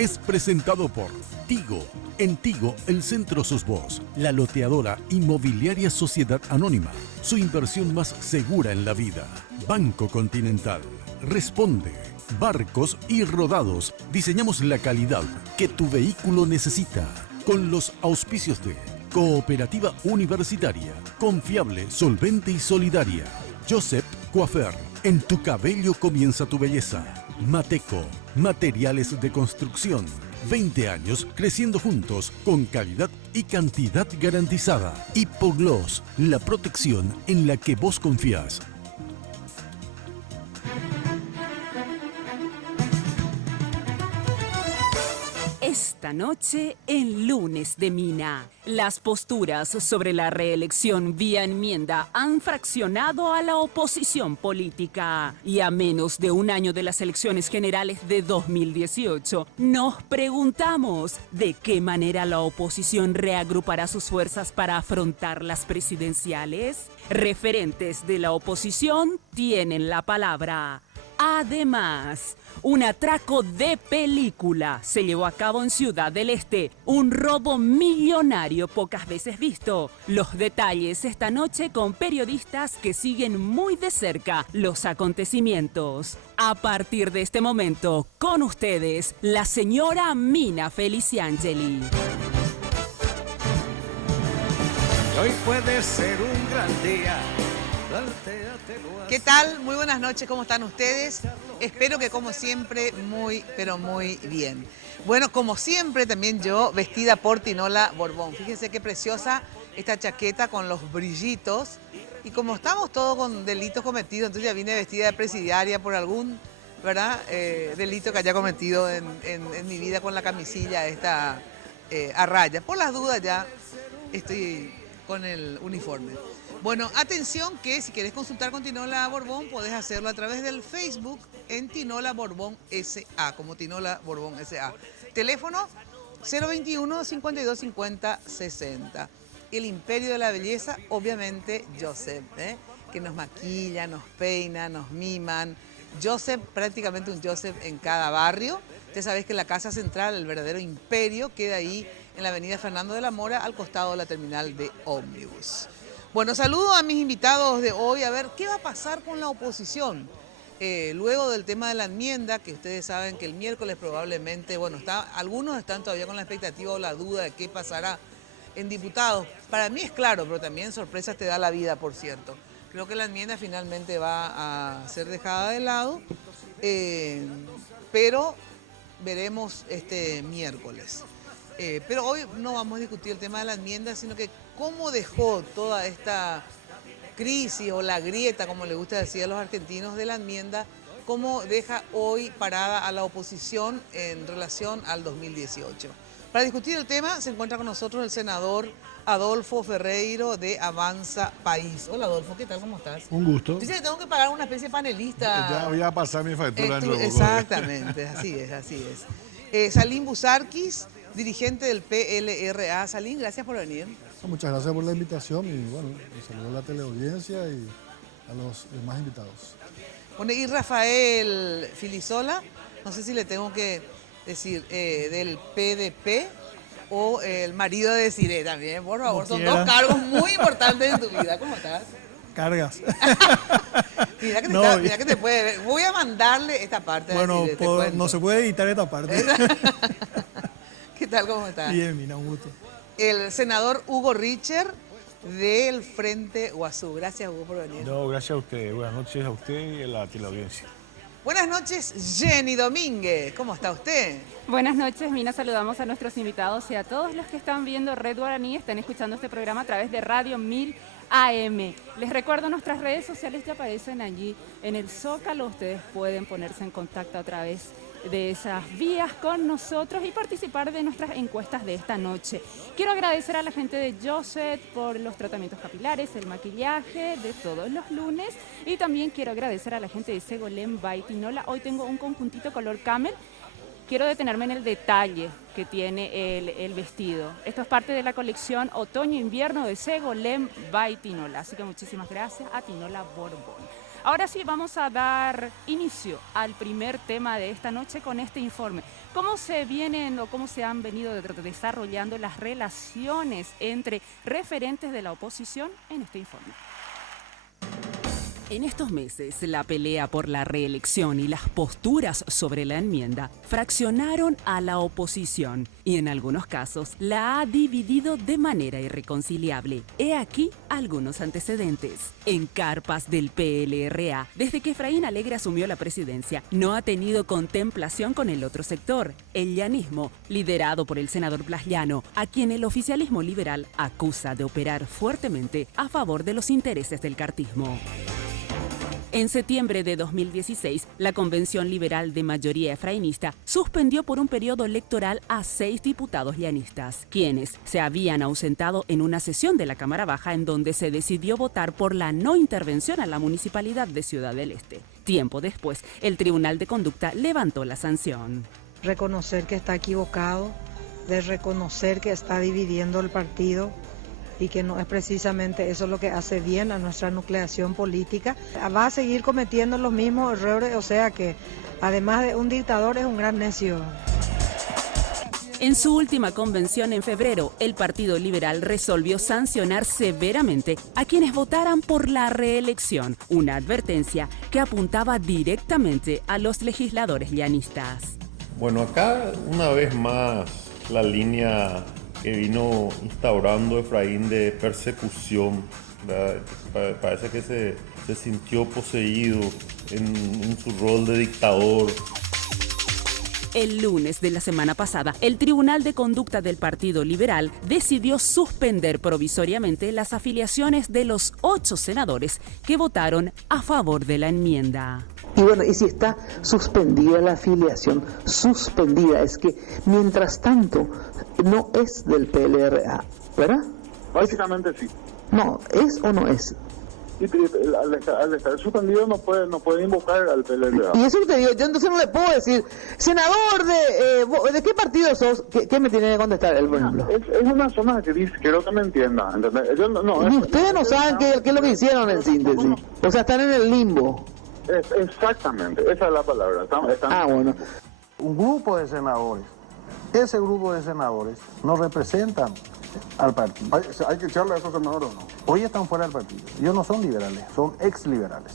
es presentado por Tigo. En Tigo, el centro sos vos. La loteadora Inmobiliaria Sociedad Anónima. Su inversión más segura en la vida. Banco Continental. Responde. Barcos y Rodados. Diseñamos la calidad que tu vehículo necesita. Con los auspicios de Cooperativa Universitaria. Confiable, solvente y solidaria. Joseph Coiffeur. En tu cabello comienza tu belleza. Mateco. Materiales de construcción. 20 años creciendo juntos con calidad y cantidad garantizada. Hipogloss, la protección en la que vos confías. Esta noche en Lunes de Mina, las posturas sobre la reelección vía enmienda han fraccionado a la oposición política. Y a menos de un año de las elecciones generales de 2018, nos preguntamos de qué manera la oposición reagrupará sus fuerzas para afrontar las presidenciales. Referentes de la oposición tienen la palabra. Además, un atraco de película se llevó a cabo en Ciudad del Este, un robo millonario pocas veces visto. Los detalles esta noche con periodistas que siguen muy de cerca los acontecimientos. A partir de este momento, con ustedes, la señora Mina Feliciangeli. Hoy puede ser un gran día. ¿Qué tal? Muy buenas noches, ¿cómo están ustedes? Espero que como siempre muy, pero muy bien. Bueno, como siempre también yo vestida por Tinola Borbón. Fíjense qué preciosa esta chaqueta con los brillitos. Y como estamos todos con delitos cometidos, entonces ya vine vestida de presidiaria por algún, ¿verdad? Delito que haya cometido en mi vida con la camisilla esta a rayas. Por las dudas ya estoy con el uniforme. Bueno, atención que si querés consultar con Tinola Borbón, podés hacerlo a través del Facebook en Tinola Borbón S.A., como Tinola Borbón S.A. Teléfono 021-5250-60. El imperio de la belleza, obviamente, Joseph, que nos maquilla, nos peina, nos miman. Joseph, prácticamente un Joseph en cada barrio. Ya sabés que la casa central, el verdadero imperio, queda ahí en la avenida Fernando de la Mora, al costado de la terminal de ómnibus. Bueno, saludo a mis invitados de hoy a ver qué va a pasar con la oposición. Luego del tema de la enmienda, que ustedes saben que el miércoles probablemente, bueno, algunos están todavía con la expectativa o la duda de qué pasará en diputados. Para mí es claro, pero también sorpresas te da la vida, por cierto. Creo que la enmienda finalmente va a ser dejada de lado, pero veremos este miércoles. Pero hoy no vamos a discutir el tema de la enmienda, sino que cómo dejó toda esta crisis o la grieta, como le gusta decir a los argentinos, de la enmienda, cómo deja hoy parada a la oposición en relación al 2018. Para discutir el tema se encuentra con nosotros el senador Adolfo Ferreiro de Avanza País. Hola Adolfo, ¿qué tal? ¿Cómo estás? Un gusto. Dice que tengo que pagar una especie de panelista. Ya voy a pasar mi factura. Exactamente, así es, así es. Salim Busarquis, dirigente del PLRA. Salim, gracias por venir. Muchas gracias por la invitación y bueno, un saludo a la teleaudiencia y a los demás invitados. Bueno, y Rafael Filisola, no sé si le tengo que decir del PDP o el marido de Desiree también, por favor. Son dos cargos muy importantes en tu vida. ¿Cómo estás? Cargas. Mira que te puede ver. Voy a mandarle esta parte. Bueno, Desiree, no se puede editar esta parte. ¿Qué tal? ¿Cómo estás? Bien, Mina, un gusto. El senador Hugo Richer del Frente Guazú. Gracias, Hugo, por venir. No, gracias a usted. Buenas noches a usted y a la teleaudiencia. Buenas noches, Jenny Domínguez. ¿Cómo está usted? Buenas noches, Mina. Saludamos a nuestros invitados y a todos los que están viendo Red Guaraní, están escuchando este programa a través de Radio 1000 AM. Les recuerdo, nuestras redes sociales ya aparecen allí en el Zócalo. Ustedes pueden ponerse en contacto a través de esas vías con nosotros y participar de nuestras encuestas de esta noche. Quiero agradecer a la gente de Joseph por los tratamientos capilares, el maquillaje de todos los lunes, y también quiero agradecer a la gente de Segolem by Tinola. Hoy tengo un conjuntito color camel. Quiero detenerme en el detalle que tiene el vestido. Esto es parte de la colección Otoño-Invierno de Segolem by Tinola. Así que muchísimas gracias a Tinola Borbón. Ahora sí, vamos a dar inicio al primer tema de esta noche con este informe. ¿Cómo se vienen o cómo se han venido desarrollando las relaciones entre referentes de la oposición en este informe? En estos meses, la pelea por la reelección y las posturas sobre la enmienda fraccionaron a la oposición y en algunos casos la ha dividido de manera irreconciliable. He aquí algunos antecedentes. En carpas del PLRA, desde que Efraín Alegre asumió la presidencia, no ha tenido contemplación con el otro sector, el llanismo, liderado por el senador Blas Llano, a quien el oficialismo liberal acusa de operar fuertemente a favor de los intereses del cartismo. En septiembre de 2016, la Convención Liberal de Mayoría Efrainista suspendió por un periodo electoral a 6 diputados llanistas, quienes se habían ausentado en una sesión de la Cámara Baja en donde se decidió votar por la no intervención a la Municipalidad de Ciudad del Este. Tiempo después, el Tribunal de Conducta levantó la sanción. Reconocer que está equivocado, de reconocer que está dividiendo el partido, y que no es precisamente eso lo que hace bien a nuestra nucleación política. Va a seguir cometiendo los mismos errores, o sea que además de un dictador es un gran necio. En su última convención en febrero, el Partido Liberal resolvió sancionar severamente a quienes votaran por la reelección, una advertencia que apuntaba directamente a los legisladores llanistas. Bueno, acá una vez más la línea que vino instaurando Efraín de persecución, ¿verdad? Parece que se sintió poseído en su rol de dictador. El lunes de la semana pasada, el Tribunal de Conducta del Partido Liberal decidió suspender provisoriamente las afiliaciones de los 8 senadores que votaron a favor de la enmienda. Y bueno, y si está suspendida la afiliación, suspendida, es que mientras tanto no es del PLRA, ¿verdad? Básicamente sí. No, ¿es o no es? Y al estar suspendido no puede invocar al PLRA. Y eso que te digo, yo entonces no le puedo decir, senador, ¿de qué partido sos? ¿Qué me tiene que contestar él, por ejemplo? Es una zona que quiero que me entienda, ¿entendés? Y ustedes no saben qué es lo que hicieron en síntesis. O sea, están en el limbo. Exactamente, esa es la palabra. Bueno. Un grupo de senadores, ese grupo de senadores nos representan al partido. ¿Hay que echarle a esos senadores o no? Hoy están fuera del partido. Ellos no son liberales, son ex-liberales.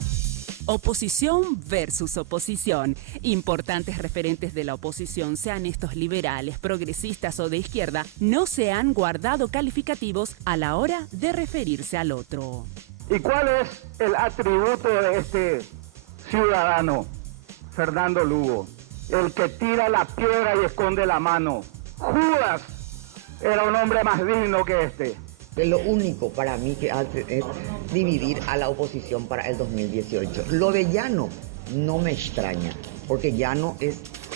Oposición versus oposición. Importantes referentes de la oposición, sean estos liberales, progresistas o de izquierda, no se han guardado calificativos a la hora de referirse al otro. ¿Y cuál es el atributo de este ciudadano, Fernando Lugo? El que tira la piedra y esconde la mano. Judas era un hombre más digno que este. Lo único para mí que hace es dividir a la oposición para el 2018. Lo de Llano no me extraña, porque Llano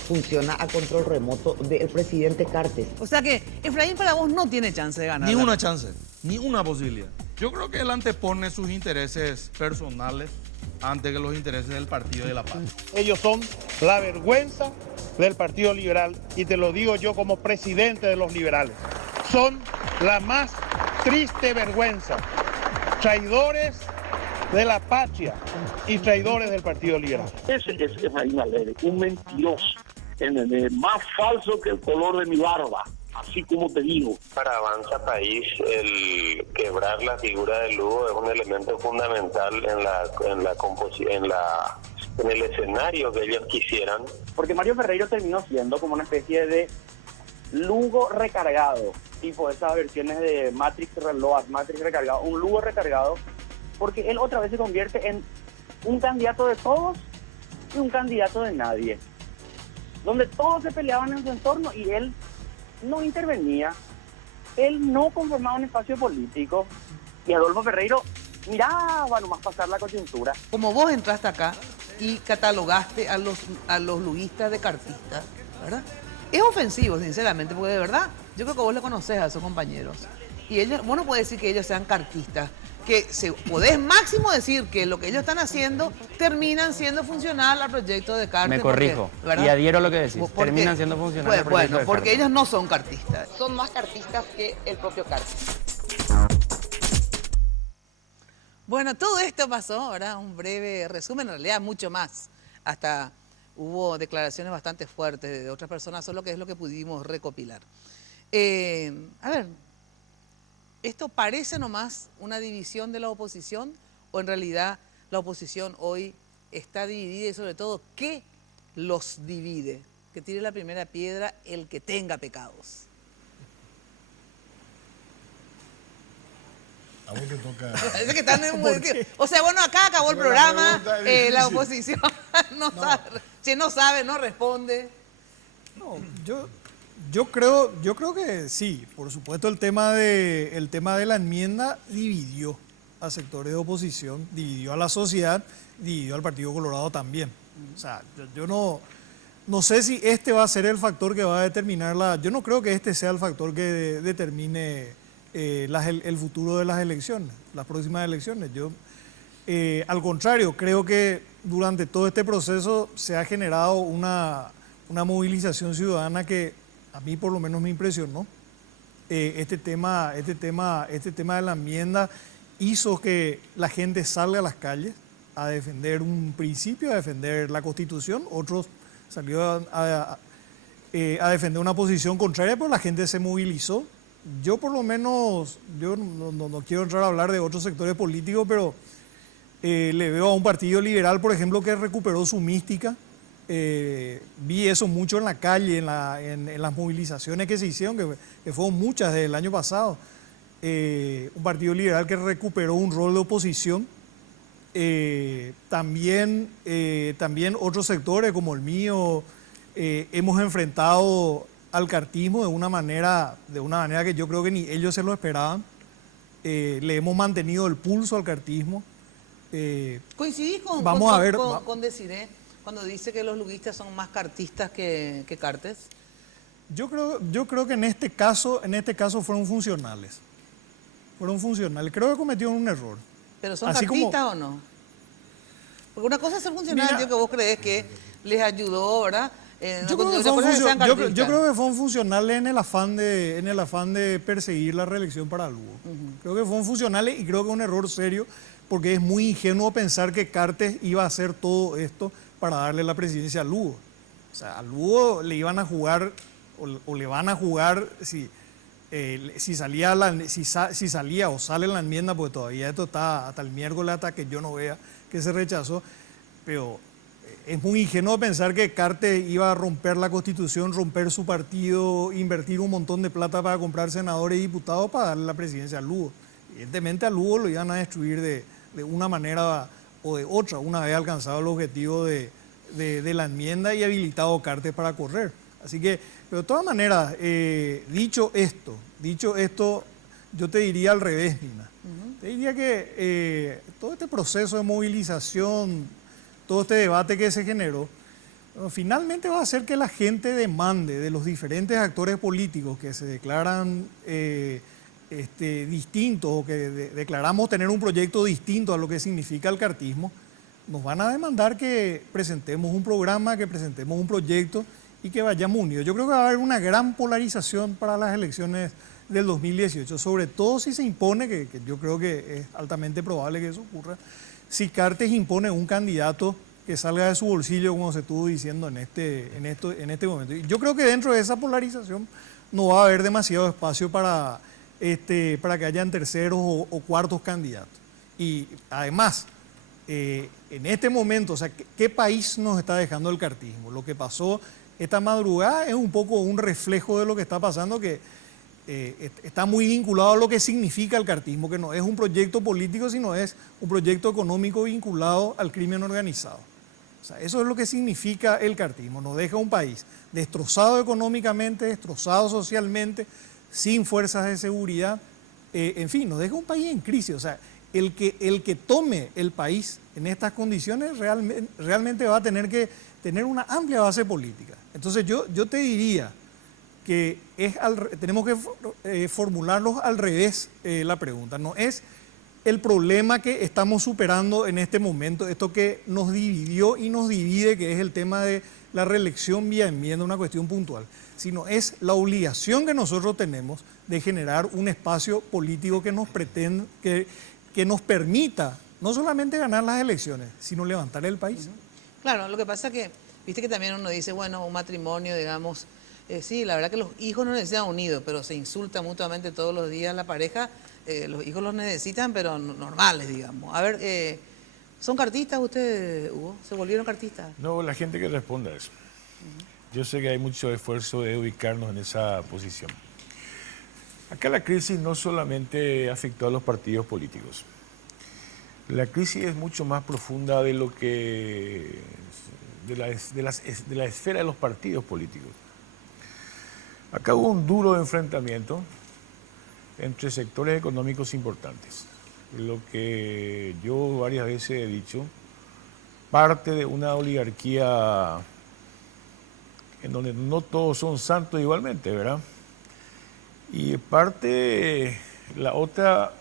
funciona a control remoto del presidente Cartes. O sea que Efraín para vos no tiene chance de ganar. Ni una chance, ni una posibilidad. Yo creo que él antepone sus intereses personales antes que los intereses del Partido de la Paz. Ellos son la vergüenza del Partido Liberal y te lo digo yo como presidente de los liberales. Son la más triste vergüenza, traidores de la patria y traidores del Partido Liberal. Ese es Efraín Alegre, un mentiroso, más falso que el color de mi barba. Así como te digo. Para Avanza País, el quebrar la figura de Lugo es un elemento fundamental en el escenario que ellos quisieran. Porque Mario Ferreiro terminó siendo como una especie de Lugo recargado, tipo esas versiones de Matrix Reload, Matrix recargado, un Lugo recargado, porque él otra vez se convierte en un candidato de todos y un candidato de nadie, donde todos se peleaban en su entorno y él no intervenía, él no conformaba un espacio político y Adolfo Ferreiro miraba nomás pasar la coyuntura. Como vos entraste acá y catalogaste a los luguistas de cartistas, ¿verdad? Es ofensivo, sinceramente, porque de verdad, yo creo que vos le conocés a esos compañeros. Y ellos, vos no podés decir que ellos sean cartistas, que podés máximo decir que lo que ellos están haciendo terminan siendo funcional al proyecto de Cartes. Me corrijo, y adhiero a lo que decís, terminan siendo funcionales al proyecto de porque Cartes. ellos no son cartistas. Son más cartistas que el propio Cartes. Bueno, todo esto pasó, ahora un breve resumen, en realidad mucho más. Hasta hubo declaraciones bastante fuertes de otras personas, solo que es lo que pudimos recopilar. A ver, ¿esto parece nomás una división de la oposición o en realidad la oposición hoy está dividida y sobre todo qué los divide? Que tire la primera piedra el que tenga pecados. A vos te toca. Parece que están en o sea, bueno, acá acabó el programa, la oposición no sabe, si no sabe, no responde. No, yo creo que sí, por supuesto el tema de la enmienda dividió a sectores de oposición, dividió a la sociedad, dividió al Partido Colorado también. O sea, yo no sé si este va a ser el factor que va a determinar yo no creo que este sea el factor que determine el futuro de las elecciones, las próximas elecciones. Yo, al contrario, creo que durante todo este proceso se ha generado una movilización ciudadana que a mí por lo menos me impresionó. Este tema de la enmienda hizo que la gente salga a las calles a defender un principio, a defender la Constitución. Otros salieron a defender una posición contraria, pero la gente se movilizó. Yo por lo menos, yo no quiero entrar a hablar de otros sectores políticos, pero le veo a un partido liberal, por ejemplo, que recuperó su mística. Vi eso mucho en la calle, en las movilizaciones que se hicieron, que fueron muchas desde el año pasado. Un partido liberal que recuperó un rol de oposición. También otros sectores como el mío hemos enfrentado al cartismo de una manera que yo creo que ni ellos se lo esperaban. Le hemos mantenido el pulso al cartismo. ¿Coincidís con Desiré cuando dice que los luguistas son más cartistas que cartes? Yo creo que en este caso fueron funcionales. Creo que cometieron un error. ¿Pero son cartistas o no? Porque una cosa es ser funcionario que vos crees que les ayudó, ¿verdad? Yo creo que fueron funcionales en el afán de perseguir la reelección para Lugo. Creo que fueron funcionales y creo que es un error serio porque es muy ingenuo pensar que Cartes iba a hacer todo esto para darle la presidencia a Lugo. O sea, a Lugo le iban a jugar o le van a jugar si salía o sale la enmienda, porque todavía esto está hasta el miércoles, hasta que yo no vea que se rechazó, pero es muy ingenuo pensar que Cartes iba a romper la Constitución, romper su partido, invertir un montón de plata para comprar senadores y diputados para darle la presidencia a Lugo. Evidentemente a Lugo lo iban a destruir de una manera o de otra, una vez alcanzado el objetivo de la enmienda y habilitado Cartes para correr. Así que, pero de todas maneras, dicho esto, yo te diría al revés, Nina. Te diría que todo este proceso de movilización, todo este debate que se generó, finalmente va a hacer que la gente demande de los diferentes actores políticos que se declaran distintos o que declaramos tener un proyecto distinto a lo que significa el cartismo, nos van a demandar que presentemos un programa, que presentemos un proyecto y que vayamos unidos. Yo creo que va a haber una gran polarización para las elecciones del 2018, sobre todo si se impone, que yo creo que es altamente probable que eso ocurra, si Cartes impone un candidato que salga de su bolsillo, como se estuvo diciendo en este momento. Y yo creo que dentro de esa polarización no va a haber demasiado espacio para que hayan terceros o cuartos candidatos. Y además, en este momento, o sea, ¿qué país nos está dejando el cartismo? Lo que pasó esta madrugada es un poco un reflejo de lo que está pasando, que está muy vinculado a lo que significa el cartismo, que no es un proyecto político, sino es un proyecto económico vinculado al crimen organizado. O sea, eso es lo que significa el cartismo. Nos deja un país destrozado económicamente, destrozado socialmente, sin fuerzas de seguridad. En fin, nos deja un país en crisis. O sea, el que tome el país en estas condiciones realmente va a tener que tener una amplia base política. Entonces yo te diría que tenemos que formularnos al revés la pregunta. No es el problema que estamos superando en este momento, esto que nos dividió y nos divide, que es el tema de la reelección vía enmienda, una cuestión puntual, sino es la obligación que nosotros tenemos de generar un espacio político que nos pretende, que nos permita no solamente ganar las elecciones, sino levantar el país. Claro, lo que pasa es que, viste que también uno dice, bueno, un matrimonio, digamos, sí, la verdad que los hijos no necesitan unidos, pero se insultan mutuamente todos los días la pareja, los hijos los necesitan, pero normales, digamos. A ver, ¿son cartistas ustedes, Hugo? ¿Se volvieron cartistas? No, la gente que responda a eso. Yo sé que hay mucho esfuerzo de ubicarnos en esa posición. Acá la crisis no solamente afectó a los partidos políticos. La crisis es mucho más profunda de lo que de la esfera de los partidos políticos. Acá hubo un duro enfrentamiento entre sectores económicos importantes. Lo que yo varias veces he dicho, parte de una oligarquía en donde no todos son santos igualmente, ¿verdad? Y parte, la otra,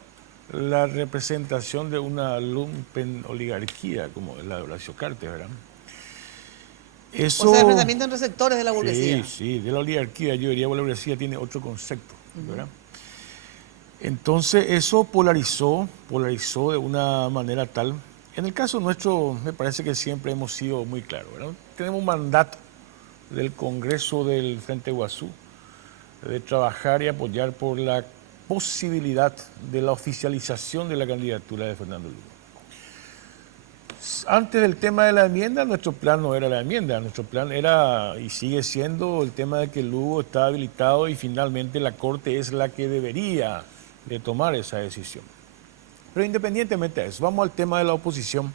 la representación de una lumpen oligarquía, como la de Horacio Cartes, ¿verdad? Eso, o sea, enfrentamiento entre sectores de la burguesía. Sí, sí, de la oligarquía. Yo diría que la burguesía tiene otro concepto, ¿verdad? Entonces, eso polarizó de una manera tal. En el caso nuestro, me parece que siempre hemos sido muy claros, ¿verdad? Tenemos un mandato del Congreso del Frente Guazú de trabajar y apoyar por la posibilidad de la oficialización de la candidatura de Fernando Lugo. Antes del tema de la enmienda, nuestro plan no era la enmienda, nuestro plan era y sigue siendo el tema de que Lugo está habilitado y finalmente la Corte es la que debería de tomar esa decisión. Pero independientemente de eso, vamos al tema de la oposición.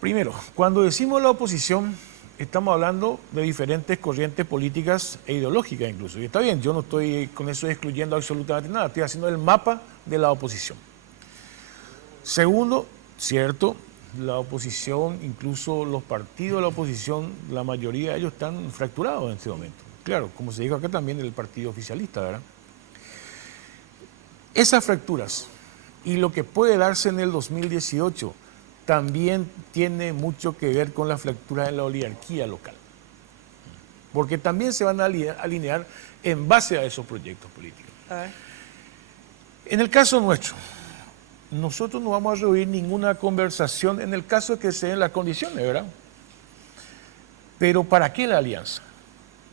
Primero, cuando decimos la oposición, estamos hablando de diferentes corrientes políticas e ideológicas incluso. Y está bien, yo no estoy con eso excluyendo absolutamente nada, estoy haciendo el mapa de la oposición. Segundo, cierto, la oposición, incluso los partidos de la oposición, la mayoría de ellos están fracturados en este momento. Claro, como se dijo acá también el partido oficialista, ¿verdad? Esas fracturas y lo que puede darse en el 2018 también tiene mucho que ver con la fractura en la oligarquía local. Porque también se van a alinear en base a esos proyectos políticos. En el caso nuestro, nosotros no vamos a reunir ninguna conversación en el caso de que se den las condiciones, ¿verdad? Pero ¿para qué la alianza?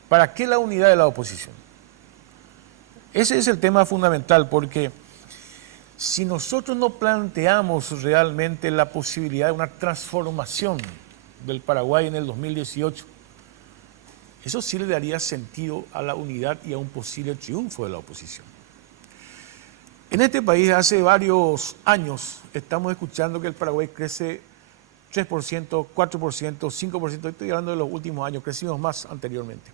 ¿Para qué la unidad de la oposición? Ese es el tema fundamental, porque si nosotros no planteamos realmente la posibilidad de una transformación del Paraguay en el 2018, eso sí le daría sentido a la unidad y a un posible triunfo de la oposición. En este país hace varios años estamos escuchando que el Paraguay crece 3%, 4%, 5%, estoy hablando de los últimos años, crecimos más anteriormente.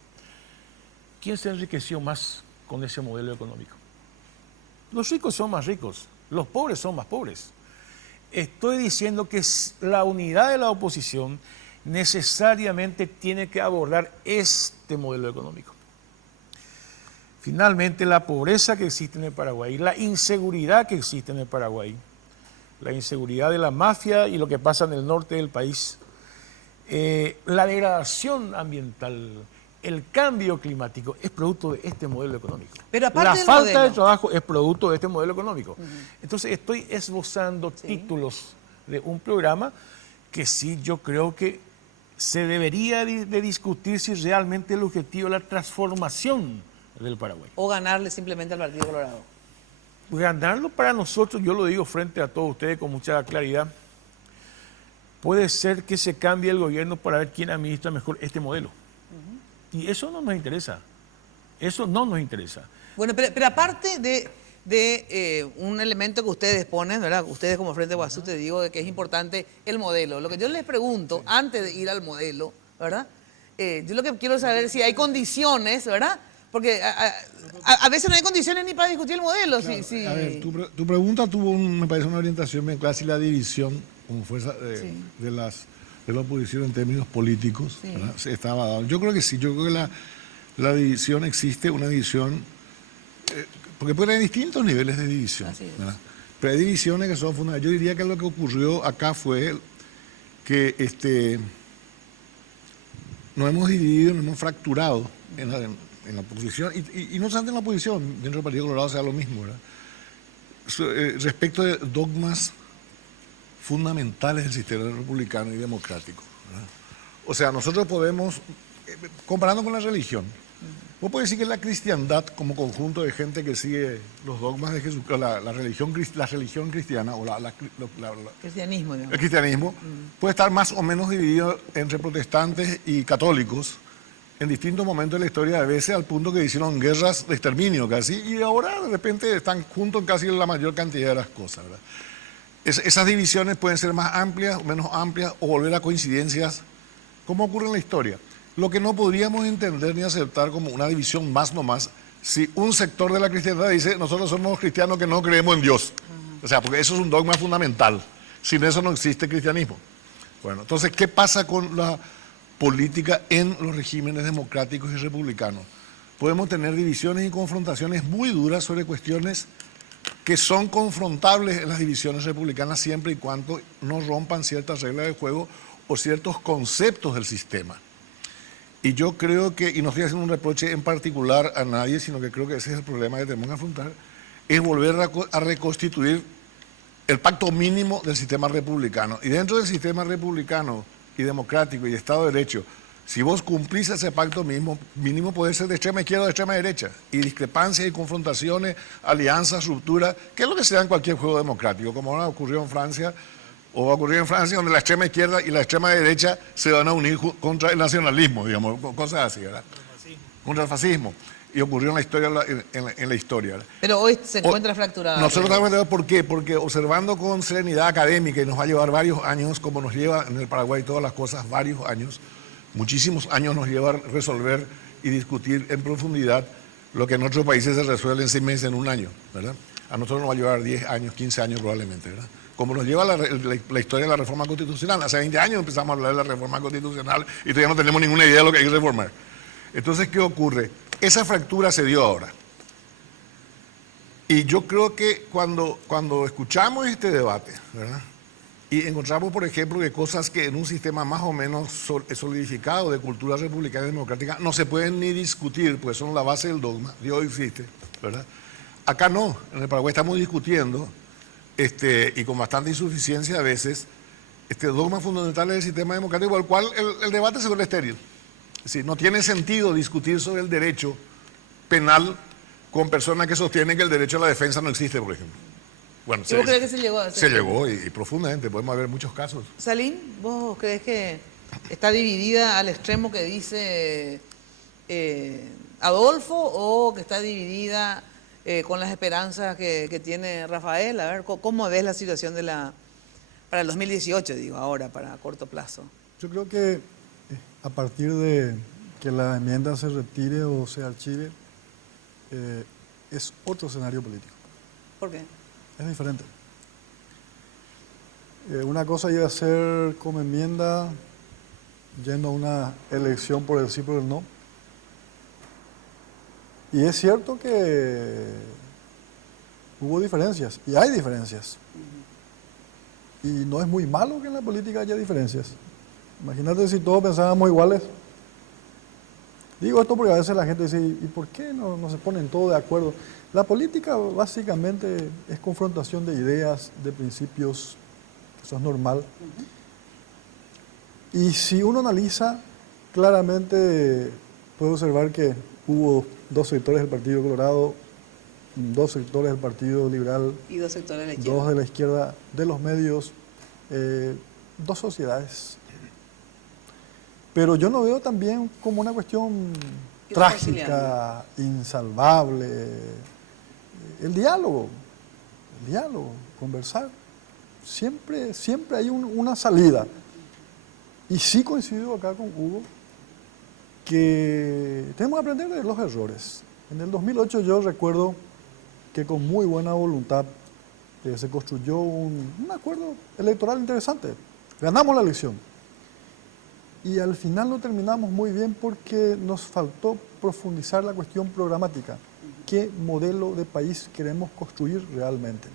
¿Quién se enriqueció más con ese modelo económico? Los ricos son más ricos, los pobres son más pobres. Estoy diciendo que la unidad de la oposición necesariamente tiene que abordar este modelo económico. Finalmente, la pobreza que existe en el Paraguay, la inseguridad que existe en el Paraguay, la inseguridad de la mafia y lo que pasa en el norte del país, la degradación ambiental, el cambio climático es producto de este modelo económico. Pero aparte la falta de trabajo es producto de este modelo económico. Entonces estoy esbozando títulos de un programa que sí yo creo que se debería de discutir si realmente el objetivo es la transformación del Paraguay. O ganarle simplemente al Partido Colorado. Ganarlo para nosotros, yo lo digo frente a todos ustedes con mucha claridad, puede ser que se cambie el gobierno para ver quién administra mejor este modelo. Y eso no nos interesa. Eso no nos interesa. Bueno, pero aparte de un elemento que ustedes ponen, ¿verdad? Ustedes como Frente Guazú, te digo de que es importante el modelo. Lo que yo les pregunto, antes de ir al modelo, ¿verdad? Yo lo que quiero saber es si hay condiciones, ¿verdad? Porque a veces no hay condiciones ni para discutir el modelo. Claro, sí. A ver, tu pregunta tuvo, me parece, una orientación bien clara, si la división como fuerza de la oposición en términos políticos se estaba dando. Yo creo que sí, yo creo que la división existe, una división, porque puede haber distintos niveles de división, ¿verdad? Pero hay divisiones que son fundamentales. Yo diría que lo que ocurrió acá fue que nos hemos dividido, nos hemos fracturado en la oposición, y no solamente en la oposición, dentro del Partido Colorado sea lo mismo, ¿verdad? respecto de dogmas fundamentales del sistema republicano y democrático, ¿verdad? O sea, nosotros podemos, comparando con la religión, vos podés decir que la cristiandad como conjunto de gente que sigue los dogmas de Jesús, la religión cristiana o cristianismo, digamos. El cristianismo puede estar más o menos dividido entre protestantes y católicos en distintos momentos de la historia, a veces al punto que hicieron guerras de exterminio casi, y ahora de repente están juntos en casi la mayor cantidad de las cosas, ¿verdad? Esas divisiones pueden ser más amplias o menos amplias o volver a coincidencias, como ocurre en la historia. Lo que no podríamos entender ni aceptar como una división más nomás, si un sector de la cristiandad dice, nosotros somos cristianos que no creemos en Dios. O sea, porque eso es un dogma fundamental. Sin eso no existe cristianismo. Bueno, entonces, ¿qué pasa con la política en los regímenes democráticos y republicanos? Podemos tener divisiones y confrontaciones muy duras sobre cuestiones que son confrontables en las divisiones republicanas siempre y cuando no rompan ciertas reglas de juego o ciertos conceptos del sistema. Y yo creo que, y no estoy haciendo un reproche en particular a nadie, sino que creo que ese es el problema que tenemos que afrontar, es volver a reconstituir el pacto mínimo del sistema republicano. Y dentro del sistema republicano y democrático y de Estado de Derecho, si vos cumplís ese pacto mínimo puede ser de extrema izquierda o de extrema derecha, y discrepancias y confrontaciones, alianzas, rupturas, que es lo que se da en cualquier juego democrático, como ahora ocurrió en Francia, o va a ocurrir en Francia, donde la extrema izquierda y la extrema derecha se van a unir contra el nacionalismo, digamos, cosas así, ¿verdad? Contra el fascismo. Y ocurrió en la historia, en la historia, ¿verdad? Pero hoy se encuentra fracturada. Nosotros estamos viendo por qué, porque observando con serenidad académica, y nos va a llevar varios años, como nos lleva en el Paraguay todas las cosas, varios años, muchísimos años nos lleva a resolver y discutir en profundidad lo que en otros países se resuelve en 6 meses, en un año, ¿verdad? A nosotros nos va a llevar 10 años, 15 años probablemente, ¿verdad? Como nos lleva la historia de la reforma constitucional. Hace 20 años empezamos a hablar de la reforma constitucional y todavía no tenemos ninguna idea de lo que hay que reformar. Entonces, ¿qué ocurre? Esa fractura se dio ahora. Y yo creo que cuando escuchamos este debate, ¿verdad? Y encontramos, por ejemplo, que cosas que en un sistema más o menos solidificado de cultura republicana y democrática no se pueden ni discutir, pues son la base del dogma, Dios existe, ¿verdad? Acá no, en el Paraguay estamos discutiendo, y con bastante insuficiencia a veces, dogmas fundamentales del sistema democrático, al cual el debate se vuelve estéril. Es decir, no tiene sentido discutir sobre el derecho penal con personas que sostienen que el derecho a la defensa no existe, por ejemplo. Bueno, ¿Vos crees que se llegó a hacer? Se llegó y profundamente, podemos ver muchos casos. Salim, ¿vos crees que está dividida al extremo que dice Adolfo o que está dividida con las esperanzas que tiene Rafael? A ver, ¿cómo ves la situación para el 2018, digo, ahora, para corto plazo? Yo creo que a partir de que la enmienda se retire o se archive, es otro escenario político. ¿Por qué? Es diferente. Una cosa iba a ser como enmienda, yendo a una elección por el sí, por el no. Y es cierto que hubo diferencias, y hay diferencias. Y no es muy malo que en la política haya diferencias. Imagínate si todos pensábamos iguales. Digo esto porque a veces la gente dice, ¿y por qué no se ponen todos de acuerdo? La política básicamente es confrontación de ideas, de principios, eso es normal. Y si uno analiza, claramente puede observar que hubo 2 sectores del Partido Colorado, 2 sectores del Partido Liberal, y 2 sectores de la izquierda. 2 de la izquierda, de los medios, 2 sociedades. Pero yo no veo también como una cuestión trágica, insalvable. El diálogo, conversar. Siempre hay una salida. Y sí coincido acá con Hugo que tenemos que aprender de los errores. En el 2008 yo recuerdo que con muy buena voluntad se construyó un acuerdo electoral interesante. Ganamos la elección. Y al final no terminamos muy bien porque nos faltó profundizar la cuestión programática. ¿Qué modelo de país queremos construir realmente?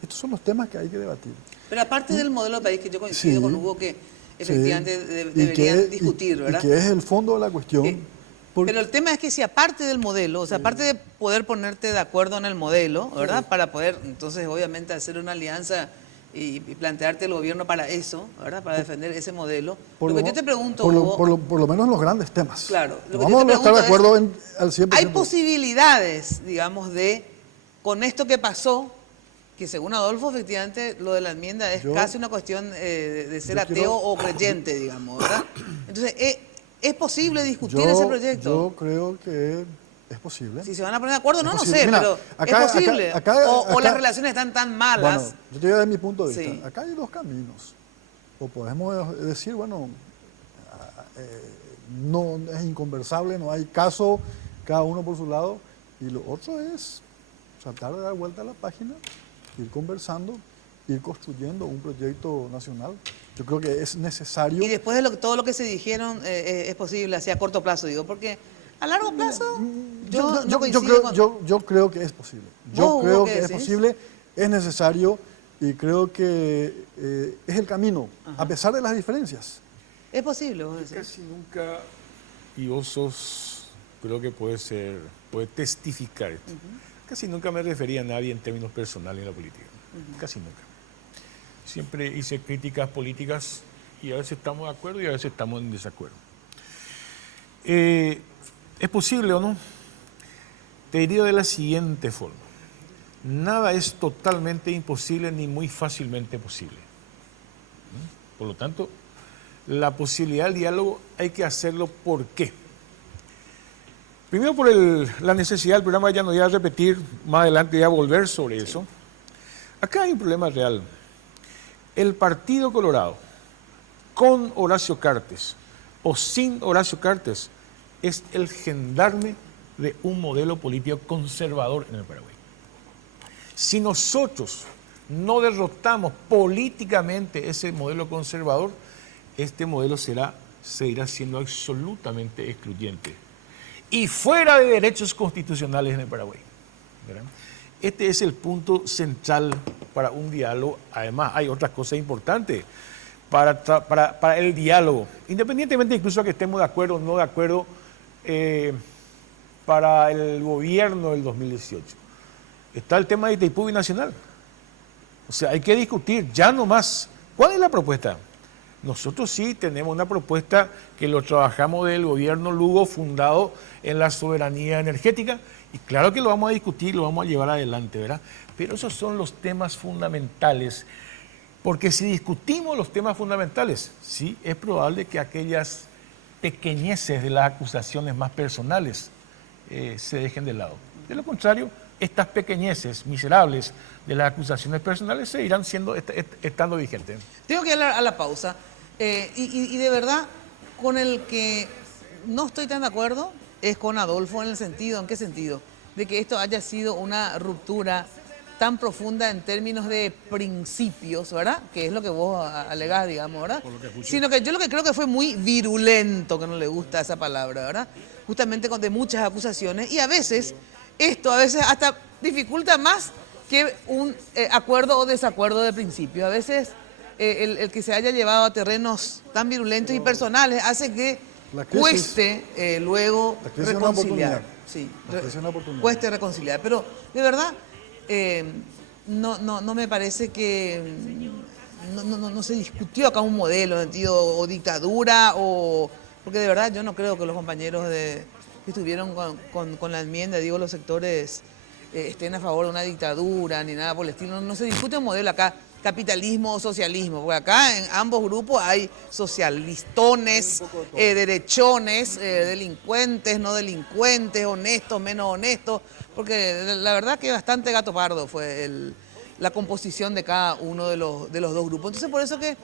Estos son los temas que hay que debatir. Pero aparte del modelo de país, que yo coincido con Hugo, que efectivamente deberían discutir, ¿verdad? Y que es el fondo de la cuestión. Pero el tema es que si aparte del modelo, o sea, aparte de poder ponerte de acuerdo en el modelo, ¿verdad? Para poder, entonces, obviamente, hacer una alianza y plantearte el gobierno para eso, ¿verdad? Para defender ese modelo. Lo que yo te pregunto, por lo menos en los grandes temas. Claro. Lo que vamos a estar de acuerdo al 100%. Hay posibilidades, digamos, de, con esto que pasó, que según Adolfo, efectivamente, lo de la enmienda es casi una cuestión de ser ateo o creyente, digamos, ¿verdad? Entonces, ¿es posible discutir ese proyecto? Yo creo que es posible. Si se van a poner de acuerdo, no sé, Mira, pero acá, es posible. O las relaciones están tan malas. Bueno, yo te digo desde mi punto de vista. Acá hay dos caminos. O podemos decir, bueno, no es inconversable, no hay caso, cada uno por su lado. Y lo otro es tratar de dar vuelta a la página, ir conversando, ir construyendo un proyecto nacional. Yo creo que es necesario. Y después de todo lo que se dijeron, es posible, así a corto plazo, digo, porque a largo plazo yo creo que es posible. Yo creo que es posible, es necesario y creo que es el camino, a pesar de las diferencias. Es posible, vos decís. Casi nunca, y vos sos, creo que puede testificar esto. Casi nunca me refería a nadie en términos personales en la política. Casi nunca. Siempre hice críticas políticas y a veces estamos de acuerdo y a veces estamos en desacuerdo. ¿Es posible o no? Te diría de la siguiente forma. Nada es totalmente imposible ni muy fácilmente posible. Por lo tanto, la posibilidad del diálogo hay que hacerlo. ¿Por qué? Primero por la necesidad del programa, ya no voy a repetir, más adelante voy a volver sobre eso. Acá hay un problema real. El Partido Colorado, con Horacio Cartes o sin Horacio Cartes, es el gendarme de un modelo político conservador en el Paraguay. Si nosotros no derrotamos políticamente ese modelo conservador, este modelo seguirá siendo absolutamente excluyente y fuera de derechos constitucionales en el Paraguay, ¿verdad? Este es el punto central para un diálogo. Además, hay otras cosas importantes para el diálogo, independientemente incluso de que estemos de acuerdo o no de acuerdo para el gobierno del 2018. Está el tema de Itaipú Binacional. O sea, hay que discutir ya no más. ¿Cuál es la propuesta? Nosotros sí tenemos una propuesta que lo trabajamos del gobierno Lugo, fundado en la soberanía energética, y claro que lo vamos a discutir, lo vamos a llevar adelante, ¿verdad? Pero esos son los temas fundamentales, porque si discutimos los temas fundamentales, sí, es probable que aquellas pequeñeces de las acusaciones más personales se dejen de lado. De lo contrario, estas pequeñeces miserables de las acusaciones personales seguirán estando vigentes. Tengo que ir a la pausa. Y de verdad, con el que no estoy tan de acuerdo es con Adolfo ¿en qué sentido? De que esto haya sido una ruptura tan profunda en términos de principios, ¿verdad? Que es lo que vos alegás, digamos, ¿verdad? Sino que yo lo que creo que fue muy virulento, que no le gusta esa palabra, ¿verdad? Justamente de muchas acusaciones, y a veces hasta dificulta más que un acuerdo o desacuerdo de principio. A veces el que se haya llevado a terrenos tan virulentos y personales hace que cueste luego reconciliar. Sí, cueste reconciliar. Pero de verdad no me parece que no se discutió acá un modelo en sentido o dictadura porque de verdad yo no creo que los compañeros que estuvieron con la enmienda, digo, los sectores estén a favor de una dictadura ni nada por el estilo. No se discute un modelo acá, capitalismo o socialismo, porque acá en ambos grupos hay socialistones, derechones, delincuentes, no delincuentes, honestos, menos honestos, porque la verdad que bastante gato pardo fue la composición de cada uno de los dos grupos. Entonces por eso que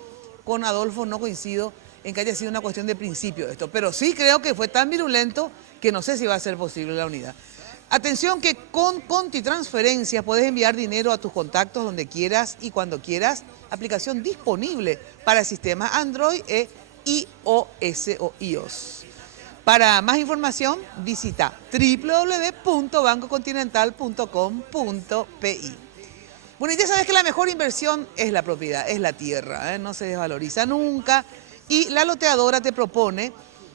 con Adolfo no coincido en que haya sido una cuestión de principio esto, pero sí creo que fue tan virulento que no sé si va a ser posible la unidad. Atención que con Contitransferencias puedes enviar dinero a tus contactos donde quieras y cuando quieras. Aplicación disponible para sistemas Android e iOS o iOS. Para más información visita www.bancocontinental.com.pi. Bueno, y ya sabes que la mejor inversión es la propiedad, es la tierra, no se desvaloriza nunca. Y la loteadora te propone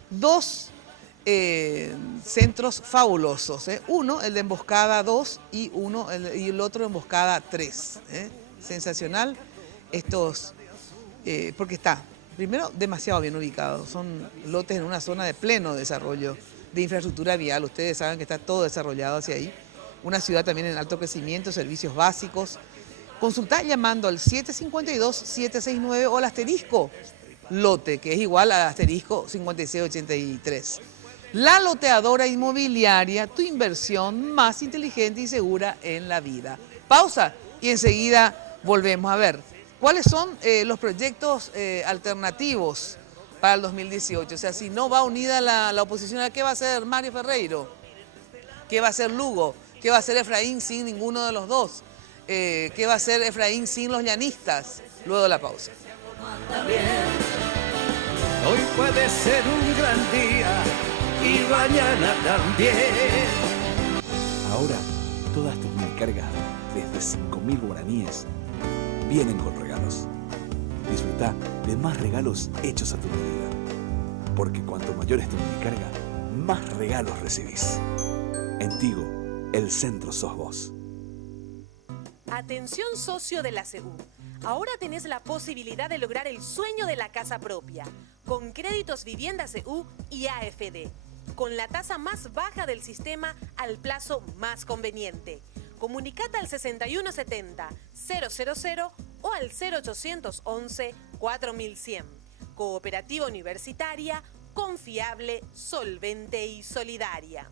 dos centros fabulosos. Uno, el de Emboscada 2 y el otro Emboscada 3. Sensacional estos, porque está, primero, demasiado bien ubicado. Son lotes en una zona de pleno desarrollo de infraestructura vial. Ustedes saben que está todo desarrollado hacia ahí. Una ciudad también en alto crecimiento, servicios básicos. Consultá llamando al 752-769 o al asterisco lote, que es igual al asterisco 5683. La loteadora inmobiliaria, tu inversión más inteligente y segura en la vida. Pausa y enseguida volvemos a ver cuáles son los proyectos alternativos para el 2018. O sea, si no va unida la oposición, ¿qué va a hacer Mario Ferreiro? ¿Qué va a hacer Lugo? ¿Qué va a hacer Efraín sin ninguno de los dos? ¿Qué va a hacer Efraín sin los llanistas? Luego de la pausa. Hoy puede ser un gran día y mañana también. Ahora, todas tus minicargas desde 5.000 guaraníes vienen con regalos. Disfruta de más regalos hechos a tu medida. Porque cuanto mayor es tu minicarga, más regalos recibís. En Tigo, el centro sos vos. Atención socio de la CEU. Ahora tenés la posibilidad de lograr el sueño de la casa propia, con créditos Vivienda CEU y AFD, con la tasa más baja del sistema al plazo más conveniente. Comunicate al 6170-000 o al 0811-4100. Cooperativa Universitaria, confiable, solvente y solidaria.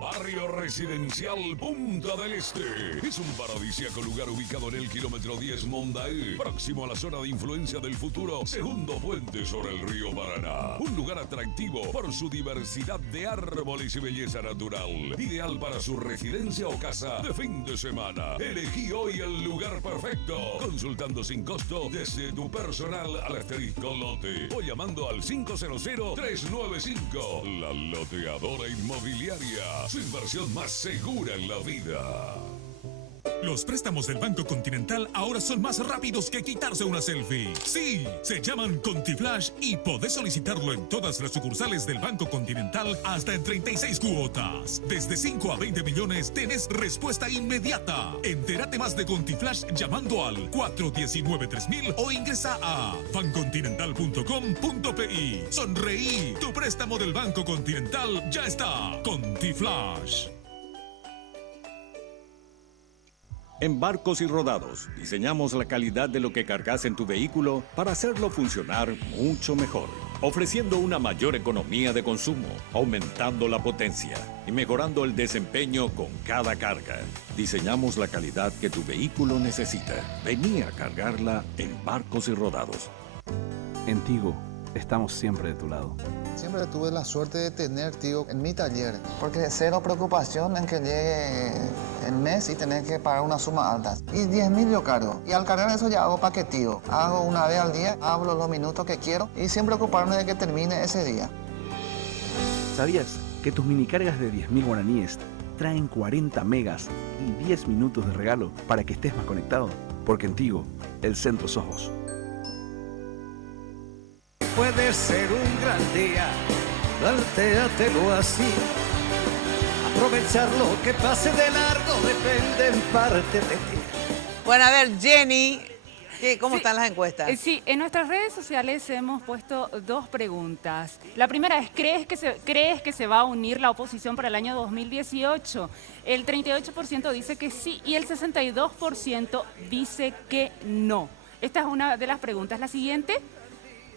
Barrio Residencial Punta del Este. Es un paradisíaco lugar ubicado en el kilómetro 10 Mondaé, próximo a la zona de influencia del futuro segundo puente sobre el río Paraná. Un lugar atractivo por su diversidad de árboles y belleza natural. Ideal para su residencia o casa de fin de semana. Elegí hoy el lugar perfecto, consultando sin costo desde tu personal al asterisco lote o llamando al 500-395. La Loteadora Inmobiliaria. Su inversión más segura en la vida. Los préstamos del Banco Continental ahora son más rápidos que quitarse una selfie. Sí, se llaman ContiFlash y podés solicitarlo en todas las sucursales del Banco Continental hasta en 36 cuotas. Desde 5 a 20 millones tenés respuesta inmediata. Entérate más de ContiFlash llamando al 419-3000 o ingresa a bancontinental.com.pi. Sonreí, tu préstamo del Banco Continental ya está. ContiFlash. En Barcos y Rodados, diseñamos la calidad de lo que cargas en tu vehículo para hacerlo funcionar mucho mejor, ofreciendo una mayor economía de consumo, aumentando la potencia y mejorando el desempeño con cada carga. Diseñamos la calidad que tu vehículo necesita. Vení a cargarla en Barcos y Rodados. En Tigo, estamos siempre de tu lado. Siempre tuve la suerte de tener Tigo en mi taller, porque cero preocupación en que llegue el mes y tener que pagar una suma alta. Y 10.000 yo cargo. Y al cargar eso ya hago paqueteo. Hago una vez al día, hablo los minutos que quiero y sin preocuparme de que termine ese día. ¿Sabías que tus minicargas de 10.000 guaraníes traen 40 megas y 10 minutos de regalo para que estés más conectado? Porque en Tigo, el centro sos vos. Puede ser un gran día, plantéatelo así. Aprovechar lo que pase de largo depende en parte de ti. Bueno, a ver, Jenny, ¿cómo están las encuestas? Sí, en nuestras redes sociales hemos puesto dos preguntas. La primera es, ¿crees que se va a unir la oposición para el año 2018? El 38% dice que sí y el 62% dice que no. Esta es una de las preguntas. La siguiente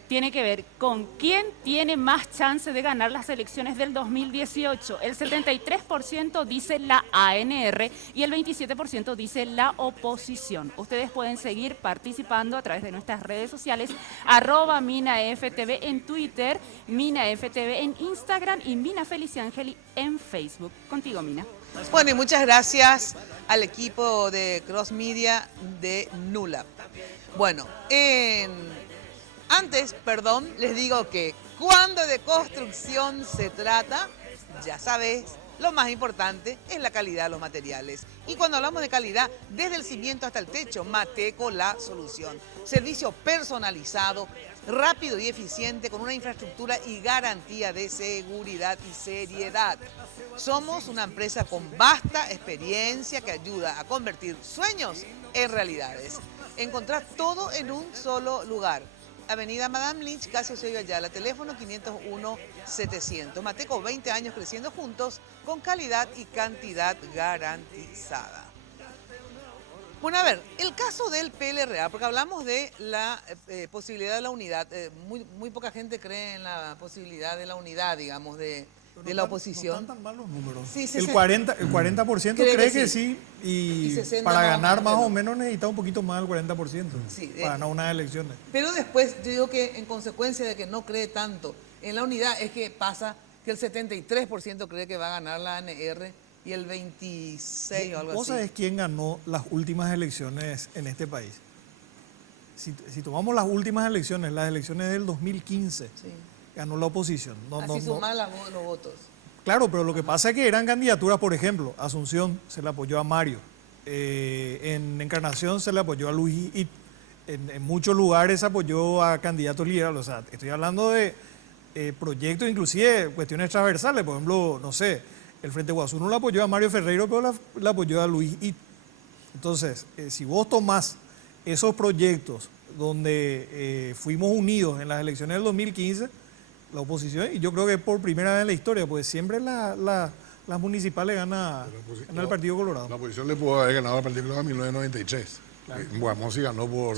tiene que ver con quién tiene más chance de ganar las elecciones del 2018. El 73% dice la ANR y el 27% dice la oposición. Ustedes pueden seguir participando a través de nuestras redes sociales, @MinaFTV en Twitter, MinaFTV en Instagram y Mina Feliciangeli en Facebook. Contigo, Mina. Bueno, y muchas gracias al equipo de Cross Media de NULAP. Bueno, antes, les digo que cuando de construcción se trata, ya sabes, lo más importante es la calidad de los materiales. Y cuando hablamos de calidad, desde el cimiento hasta el techo, Mateco la solución. Servicio personalizado, rápido y eficiente, con una infraestructura y garantía de seguridad y seriedad. Somos una empresa con vasta experiencia que ayuda a convertir sueños en realidades. Encontrar todo en un solo lugar. Avenida Madame Lynch, casi Eusebio Ayala, teléfono 501-700. Mateco, 20 años creciendo juntos con calidad y cantidad garantizada. Bueno, a ver, el caso del PLRA, porque hablamos de la posibilidad de la unidad. Muy poca gente cree en la posibilidad de la unidad, digamos, de la oposición. No están tan mal los números. Sí, el 40% cree que sí, y 60 para no, ganar más o menos necesita un poquito más del 40%, sí, para ganar unas elecciones. Pero después yo digo que en consecuencia de que no cree tanto en la unidad es que pasa que el 73% cree que va a ganar la ANR y el 26% o algo así. ¿Vos sabés quién ganó las últimas elecciones en este país? Si tomamos las últimas elecciones, las elecciones del 2015, ganó la oposición. Así suman los votos. Claro, pero lo que pasa es que eran candidaturas, por ejemplo, Asunción se le apoyó a Mario, en Encarnación se le apoyó a Luis y en muchos lugares se apoyó a candidatos liberales. O sea, estoy hablando de proyectos, inclusive cuestiones transversales. Por ejemplo, no sé, el Frente Guazú no le apoyó a Mario Ferreiro, pero le apoyó a Luis y. Entonces, si vos tomás esos proyectos donde fuimos unidos en las elecciones del 2015, la oposición, y yo creo que por primera vez en la historia, pues siempre las municipales gana el Partido Colorado. La oposición le pudo haber ganado al Partido Colorado en 1993. Claro. Guamosi ganó por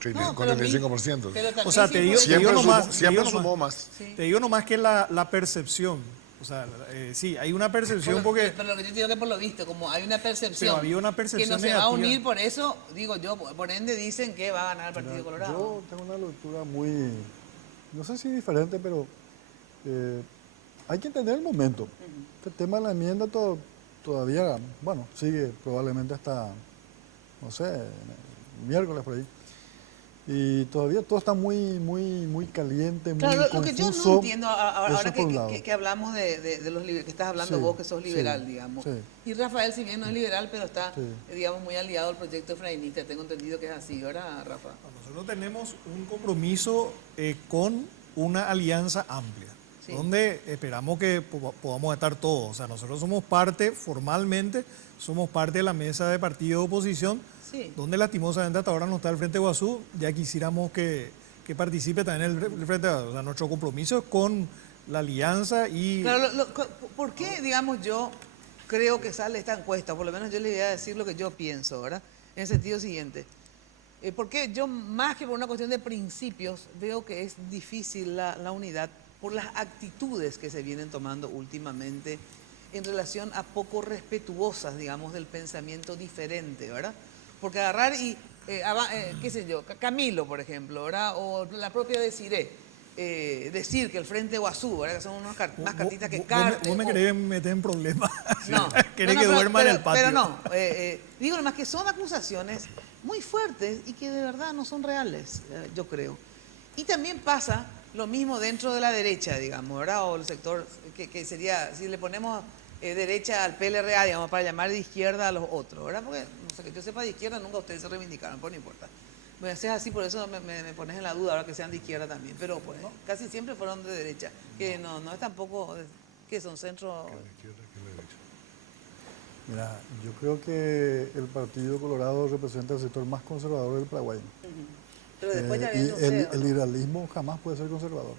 35%. O sea, te digo siempre sumó más. Sí. Te digo nomás que la percepción, o sea, sí, hay una percepción porque... Pero lo que yo te digo que por lo visto, como hay una percepción, pero había una percepción que no se negativa. va a unir, por eso, digo yo, por ende dicen que va a ganar el Partido Colorado. Yo tengo una lectura muy, no sé si diferente, pero hay que entender el momento. El tema de la enmienda todavía, bueno, sigue probablemente hasta, no sé, miércoles por ahí. Y todavía todo está muy caliente, muy confuso. Lo que yo no entiendo, ahora que hablamos de los liberales, que estás hablando vos, que sos liberal, digamos. Y Rafael, si bien no es liberal, pero está, digamos, muy aliado al proyecto efraínista. Tengo entendido que es así, ¿verdad, Rafa? Nosotros tenemos un compromiso con una alianza amplia, donde esperamos que podamos estar todos. O sea, nosotros somos parte, formalmente, somos parte de la mesa de partido de oposición, donde lastimosamente hasta ahora no está el Frente Guazú. Ya quisiéramos que participe también el Frente Guazú. O sea, nuestro compromiso es con la alianza y... Claro, ¿por qué, digamos, yo creo que sale esta encuesta? Por lo menos yo le voy a decir lo que yo pienso, ¿verdad? En el sentido siguiente. Porque yo, más que por una cuestión de principios, veo que es difícil la unidad por las actitudes que se vienen tomando últimamente en relación a poco respetuosas, digamos, del pensamiento diferente, ¿verdad? Porque agarrar y, qué sé yo, Camilo, por ejemplo, ¿verdad? O la propia Desiré, decir que el Frente Guazú, ¿verdad? Que son unas más cartitas que cartas. Vos me querés meter en problemas. No. Querés que duerma en el patio. Pero no, digo nomás que son acusaciones muy fuertes y que de verdad no son reales, yo creo. Y también pasa lo mismo dentro de la derecha, digamos, ¿verdad? O el sector que sería, si le ponemos derecha al PLRA, digamos, para llamar de izquierda a los otros, ¿verdad? Porque, no sé, que yo sepa de izquierda, nunca ustedes se reivindicaron, pues no importa. Bueno, si es así, por eso me pones en la duda ahora que sean de izquierda también. Pero pues casi siempre fueron de derecha, que no es tampoco, que son centro... Mira, yo creo que el Partido Colorado representa el sector más conservador del Paraguay. Pero después ya y el liberalismo jamás puede ser conservador.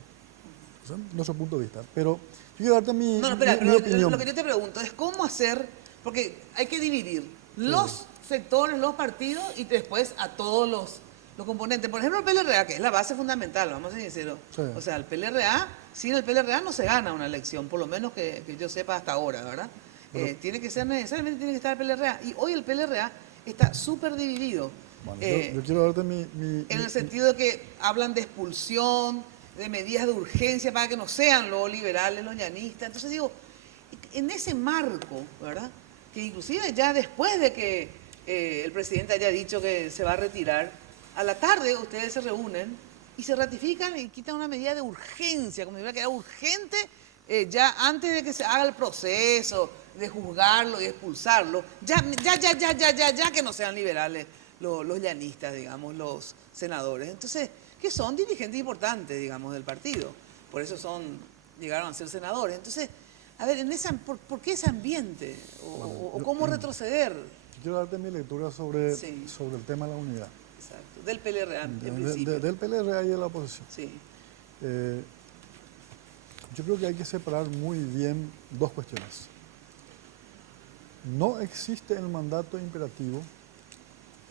Ese es nuestro punto de vista. Pero yo quiero darte mi opinión. Lo que yo te pregunto es cómo hacer, porque hay que dividir los sectores, los partidos y después a todos los componentes. Por ejemplo, el PLRA, que es la base fundamental, vamos a ser sinceros. O sea, el PLRA, sin el PLRA no se gana una elección, por lo menos que yo sepa hasta ahora, ¿verdad? Tiene que ser necesariamente, tiene que estar el PLRA. Y hoy el PLRA está súper dividido. Bueno, yo quiero darte en el sentido de que hablan de expulsión, de medidas de urgencia para que no sean los liberales, los llanistas. Entonces digo, en ese marco, ¿verdad? Que inclusive ya después de que el presidente haya dicho que se va a retirar, a la tarde ustedes se reúnen y se ratifican y quitan una medida de urgencia, como si hubiera que era urgente ya antes de que se haga el proceso, de juzgarlo y expulsarlo, ya que no sean liberales los llanistas, digamos, los senadores. Entonces, que son dirigentes importantes, digamos, del partido. Por eso llegaron a ser senadores. Entonces, a ver, ¿por qué ese ambiente? ¿O cómo retroceder? Quiero darte mi lectura sobre el tema de la unidad. Exacto, del PLRA, en principio. Del PLRA y de la oposición. Sí. Yo creo que hay que separar muy bien dos cuestiones. No existe el mandato imperativo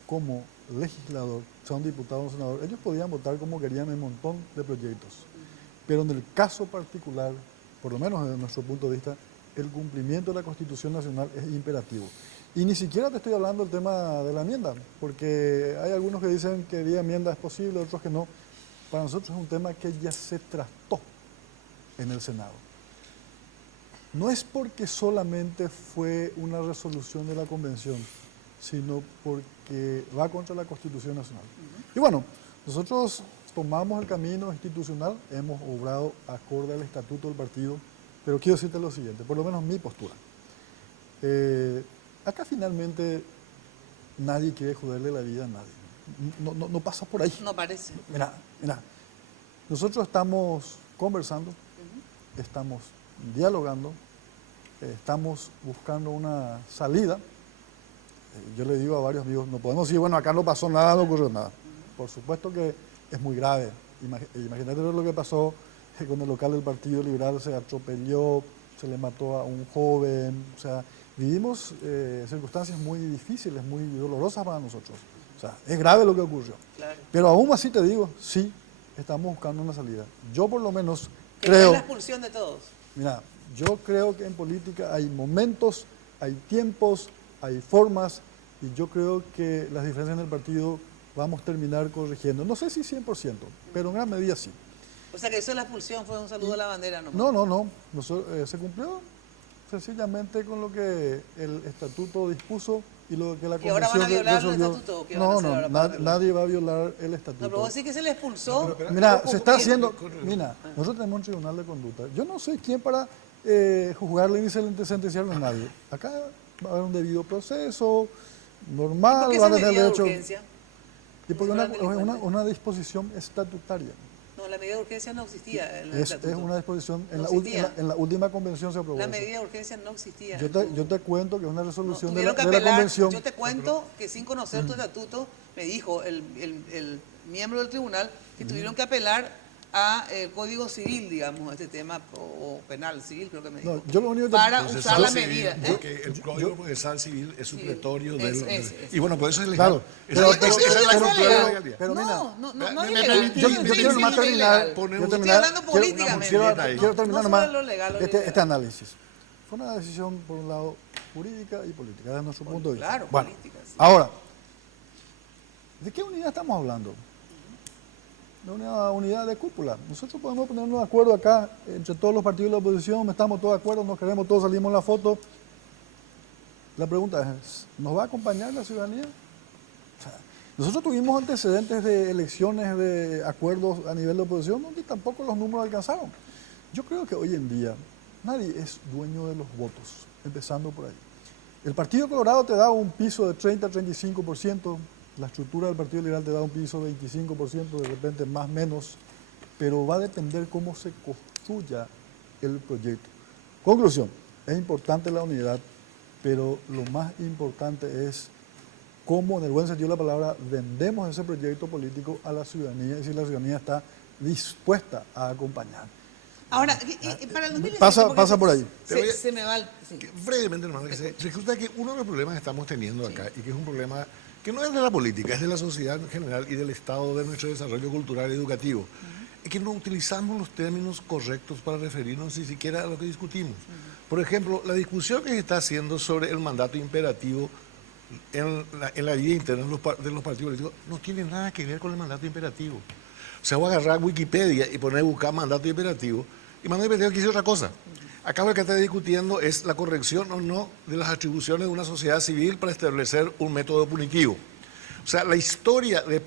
como legislador, sea un diputado o un senador. Ellos podían votar como querían en un montón de proyectos. Pero en el caso particular, por lo menos desde nuestro punto de vista, el cumplimiento de la Constitución Nacional es imperativo. Y ni siquiera te estoy hablando del tema de la enmienda, porque hay algunos que dicen que vía enmienda es posible, otros que no. Para nosotros es un tema que ya se trató en el Senado. No es porque solamente fue una resolución de la Convención, sino porque va contra la Constitución Nacional. Y bueno, nosotros tomamos el camino institucional, hemos obrado acorde al estatuto del partido, pero quiero decirte lo siguiente, por lo menos mi postura. Acá finalmente nadie quiere joderle la vida a nadie. No pasa por ahí. No parece. Mira, nosotros estamos conversando, estamos dialogando, estamos buscando una salida. Yo le digo a varios amigos, no podemos decir, bueno, acá no pasó nada, no ocurrió nada. Por supuesto que es muy grave. Imagínate lo que pasó con el local del Partido Liberal, se atropelló, se le mató a un joven. O sea, vivimos circunstancias muy difíciles, muy dolorosas para nosotros. O sea, es grave lo que ocurrió. Claro. Pero aún así te digo, sí, estamos buscando una salida. Yo por lo menos creo... ¿Es la expulsión de todos? Mira, yo creo que en política hay momentos, hay tiempos, hay formas, y yo creo que las diferencias en el partido vamos a terminar corrigiendo. No sé si 100%, pero en gran medida sí. O sea que eso de la expulsión fue un saludo a la bandera, ¿no? No. Se cumplió sencillamente con lo que el estatuto dispuso y lo que la Convención resolvió. ¿Y ahora van a violar el estatuto? ¿O qué van a hacer ahora nadie va a violar el estatuto. No, pero vos decís que se le expulsó. Mira, se está haciendo... Mira, nosotros tenemos un tribunal de conducta. Yo no soy quien para juzgarle ni sentenciarle a nadie. Acá va a haber un debido proceso, normal, ¿Por qué va a esa tener medida de derecho... urgencia? Y porque una disposición estatutaria. No, la medida de urgencia no existía en el estatuto. Es una disposición, en la última convención se aprobó. La medida de urgencia no existía. Yo te cuento que es una resolución de la apelar, convención. Yo te cuento que sin conocer tu estatuto, me dijo el miembro del tribunal que tuvieron que apelar a el Código Civil, digamos, este tema, o penal civil, creo que me dijo, yo lo único que para usar la medida. Porque el Código Procesal Civil es supletorio del... Y bueno, por eso es legal. Claro, pero no, yo quiero nomás terminar. Estoy hablando políticamente. Quiero terminar nomás este análisis. Fue una decisión, por un lado, jurídica y política, desde nuestro punto de vista. Claro, bueno, política. Sí. Ahora, ¿de qué unidad estamos hablando? De una unidad de cúpula. Nosotros podemos ponernos de acuerdo acá, entre todos los partidos de la oposición, estamos todos de acuerdo, nos queremos, todos salimos en la foto. La pregunta es, ¿nos va a acompañar la ciudadanía? O sea, nosotros tuvimos antecedentes de elecciones, de acuerdos a nivel de oposición, donde tampoco los números alcanzaron. Yo creo que hoy en día nadie es dueño de los votos, empezando por ahí. El Partido Colorado te da un piso de 30-35%, la estructura del Partido Liberal te da un piso de 25%, de repente más menos, pero va a depender cómo se construya el proyecto. Conclusión, es importante la unidad, pero lo más importante es cómo, en el buen sentido de la palabra, vendemos ese proyecto político a la ciudadanía y si la ciudadanía está dispuesta a acompañar. Ahora, para el 2020... Pasa por ahí. Se me va el... Sí. Brevemente, hermano, resulta que uno de los problemas que estamos teniendo acá, y que es un problema que no es de la política, es de la sociedad en general y del estado de nuestro desarrollo cultural y educativo, es que no utilizamos los términos correctos para referirnos ni siquiera a lo que discutimos. Por ejemplo, la discusión que se está haciendo sobre el mandato imperativo en la vida interna de los partidos políticos no tiene nada que ver con el mandato imperativo. O sea, voy a agarrar Wikipedia y poner a buscar mandato imperativo, y mandato imperativo quiere decir otra cosa. Acá lo que está discutiendo es la corrección o no de las atribuciones de una sociedad civil para establecer un método punitivo. O sea, la historia de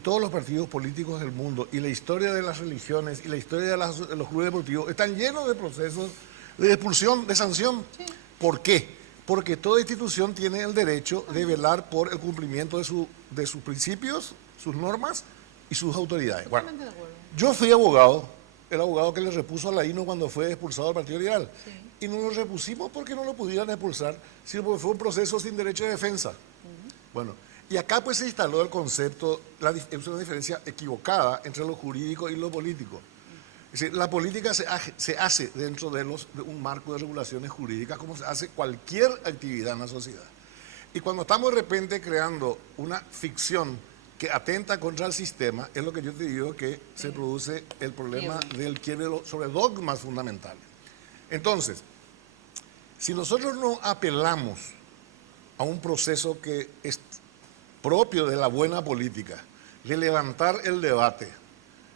todos los partidos políticos del mundo y la historia de las religiones y la historia de los clubes deportivos están llenos de procesos de expulsión, de sanción. Sí. ¿Por qué? Porque toda institución tiene el derecho de velar por el cumplimiento de sus principios, sus normas y sus autoridades. Bueno, yo fui abogado, el abogado que le repuso a Laino cuando fue expulsado del Partido Liberal. Sí. Y no lo repusimos porque no lo pudieran expulsar, sino porque fue un proceso sin derecho de defensa. Bueno, y acá pues se instaló el concepto, es una diferencia equivocada entre lo jurídico y lo político. Es decir, la política se hace dentro de un marco de regulaciones jurídicas como se hace cualquier actividad en la sociedad. Y cuando estamos de repente creando una ficción que atenta contra el sistema, es lo que yo te digo que se produce el problema del quiebre sobre dogmas fundamentales. Entonces, si nosotros no apelamos a un proceso que es propio de la buena política, de levantar el debate,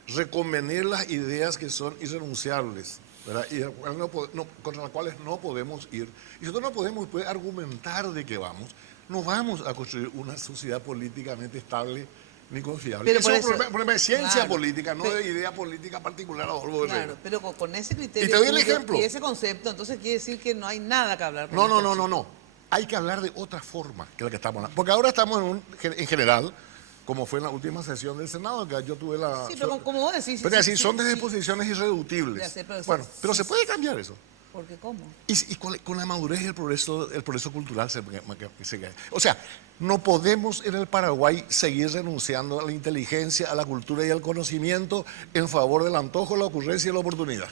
reconvenir las ideas que son irrenunciables, ¿verdad? Y contra las cuales no podemos ir, y nosotros no podemos argumentar de que no vamos a construir una sociedad políticamente estable ni confiable. Pero es un problema de ciencia política, no de idea política particular. Claro, pero con ese criterio y te doy el ejemplo. Y ese concepto, entonces quiere decir que no hay nada que hablar. No. Hay que hablar de otra forma que la que estamos hablando. Porque ahora estamos en general, como fue en la última sesión del Senado, que yo tuve la... Sí, pero como vos decís... Pero así son desde posiciones irreductibles. Bueno, pero se puede cambiar eso. ¿Porque cómo? Y con la madurez y el progreso cultural o sea, no podemos en el Paraguay seguir renunciando a la inteligencia, a la cultura y al conocimiento en favor del antojo, la ocurrencia y la oportunidad.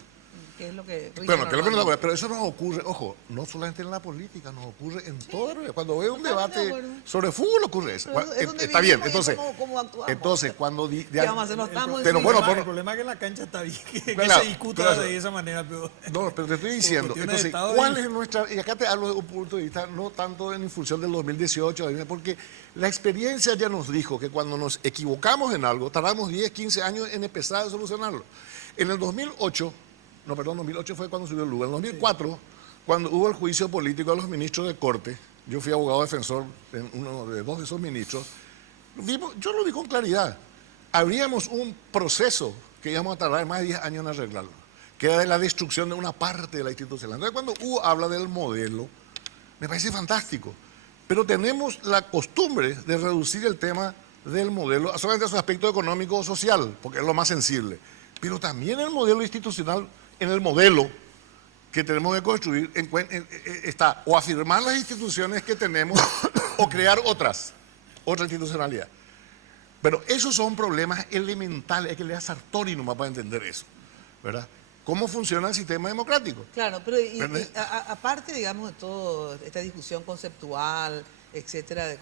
¿Qué es lo que... pero eso nos ocurre, ojo, no solamente en la política, nos ocurre en todo. Cuando veo un debate sobre fútbol ocurre eso. Está bien, entonces cuando... Pero bueno, el problema es que en la cancha está bien, que se discuta de esa manera. No, pero te estoy diciendo, entonces, ¿cuál es nuestra...? Y acá te hablo de un punto de vista no tanto en función del 2018, porque la experiencia ya nos dijo que cuando nos equivocamos en algo, tardamos 10, 15 años en empezar a solucionarlo. En el 2008 fue cuando subió el lugar. En 2004, cuando hubo el juicio político a los ministros de Corte, yo fui abogado defensor de uno de dos de esos ministros, yo lo vi con claridad. Habríamos un proceso que íbamos a tardar más de 10 años en arreglarlo, que era de la destrucción de una parte de la institución. Entonces, cuando Hugo habla del modelo, me parece fantástico. Pero tenemos la costumbre de reducir el tema del modelo solamente a su aspecto económico o social, porque es lo más sensible. Pero también el modelo institucional, en el modelo que tenemos que construir, está o afirmar las instituciones que tenemos o crear otra institucionalidad. Pero esos son problemas elementales, hay que leer a Sartori nomás para entender eso, ¿verdad? ¿Cómo funciona el sistema democrático? Claro, pero aparte, digamos, de toda esta discusión conceptual, etcétera,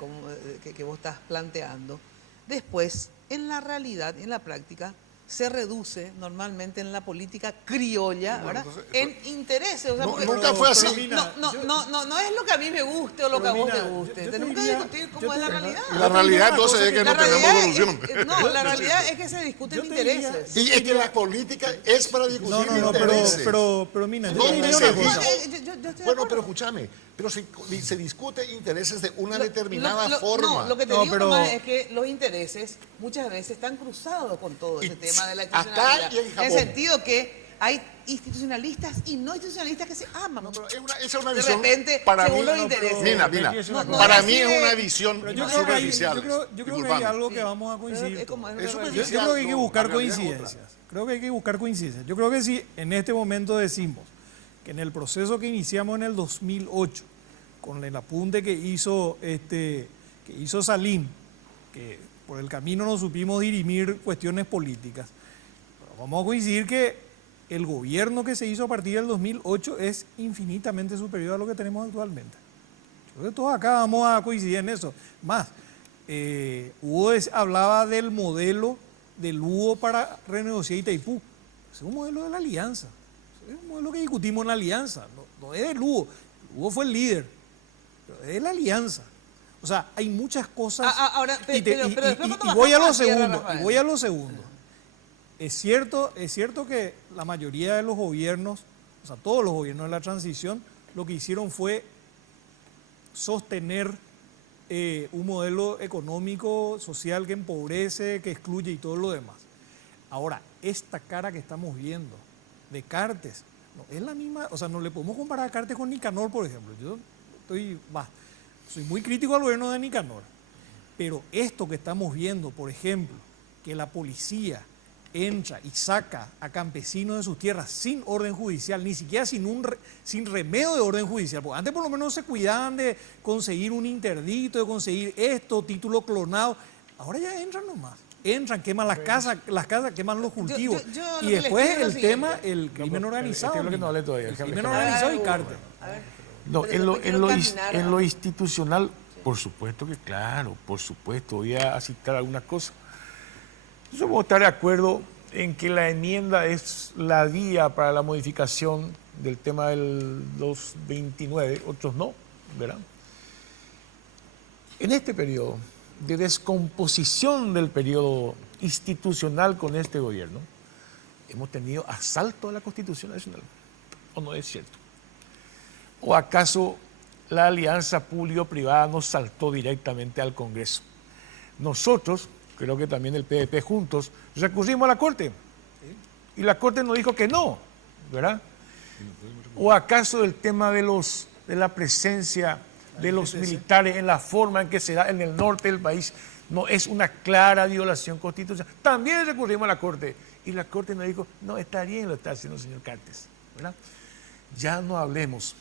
que vos estás planteando, después, en la realidad, en la práctica, se reduce normalmente en la política criolla, ¿verdad? En intereses. O sea, nunca fue así. No es lo que a mí me guste o lo que a vos te guste. Tenemos que discutir cómo es la realidad. La realidad entonces es que no tenemos solución. No, la realidad es que se discuten intereses. Y es que la política es para discutir intereses. Pero Mina, yo te diría una cosa. Bueno, pero escúchame, pero se discute intereses de una determinada forma. No, lo que te digo nomás es que los intereses muchas veces están cruzados con todo ese tema de la institucionalidad. En el sentido que hay institucionalistas y no institucionalistas que se aman. No, pero esa es una de visión repente, para según mí, los intereses. Mina, para mí es una visión superficial. Yo creo que hay algo que vamos a coincidir. Yo creo que hay que buscar coincidencias. Yo creo que si en este momento decimos que en el proceso que iniciamos en el 2008, con el apunte que hizo Salim, que por el camino no supimos dirimir cuestiones políticas, pero vamos a coincidir que el gobierno que se hizo a partir del 2008 es infinitamente superior a lo que tenemos actualmente. Yo creo que todos acá vamos a coincidir en eso. Más, Hugo hablaba del modelo del Hugo para renegociar Itaipú. Es un modelo de la alianza. Es un modelo que discutimos en la alianza. No es del Hugo. Hugo fue el líder, pero es de la alianza. O sea, hay muchas cosas. Ahora, y voy a lo segundo. Es cierto que la mayoría de los gobiernos, o sea, todos los gobiernos de la transición, lo que hicieron fue sostener un modelo económico, social que empobrece, que excluye y todo lo demás. Ahora, esta cara que estamos viendo de Cartes, No es la misma, o sea, no le podemos comparar a Cartes con Nicanor, por ejemplo. Yo soy muy crítico al gobierno de Nicanor, pero esto que estamos viendo, por ejemplo, que la policía entra y saca a campesinos de sus tierras sin orden judicial, ni siquiera sin remedio de orden judicial, porque antes por lo menos se cuidaban de conseguir un interdicto, de conseguir esto, título clonado, ahora ya entran nomás. Entran, queman las casas, queman los cultivos. Y después el tema, el crimen organizado. Es lo que no hablé todavía. El crimen organizado y Cartes. No, en lo institucional, por supuesto que claro, por supuesto, voy a citar algunas cosas. Yo puedo estar de acuerdo en que la enmienda es la vía para la modificación del tema del 229, otros no, ¿verdad? En este periodo de descomposición del periodo institucional con este gobierno, hemos tenido asalto a la Constitución Nacional, ¿o no es cierto? ¿O acaso la alianza público-privada nos saltó directamente al Congreso? Nosotros, creo que también el PDP juntos, recurrimos a la Corte y la Corte nos dijo que no, ¿verdad? ¿O acaso el tema de la presencia de los militares en la forma en que se da en el norte del país no es una clara violación constitucional? También recurrimos a la Corte y la Corte nos dijo, no, está bien lo está haciendo el señor Cartes, ¿verdad? Ya no hablemos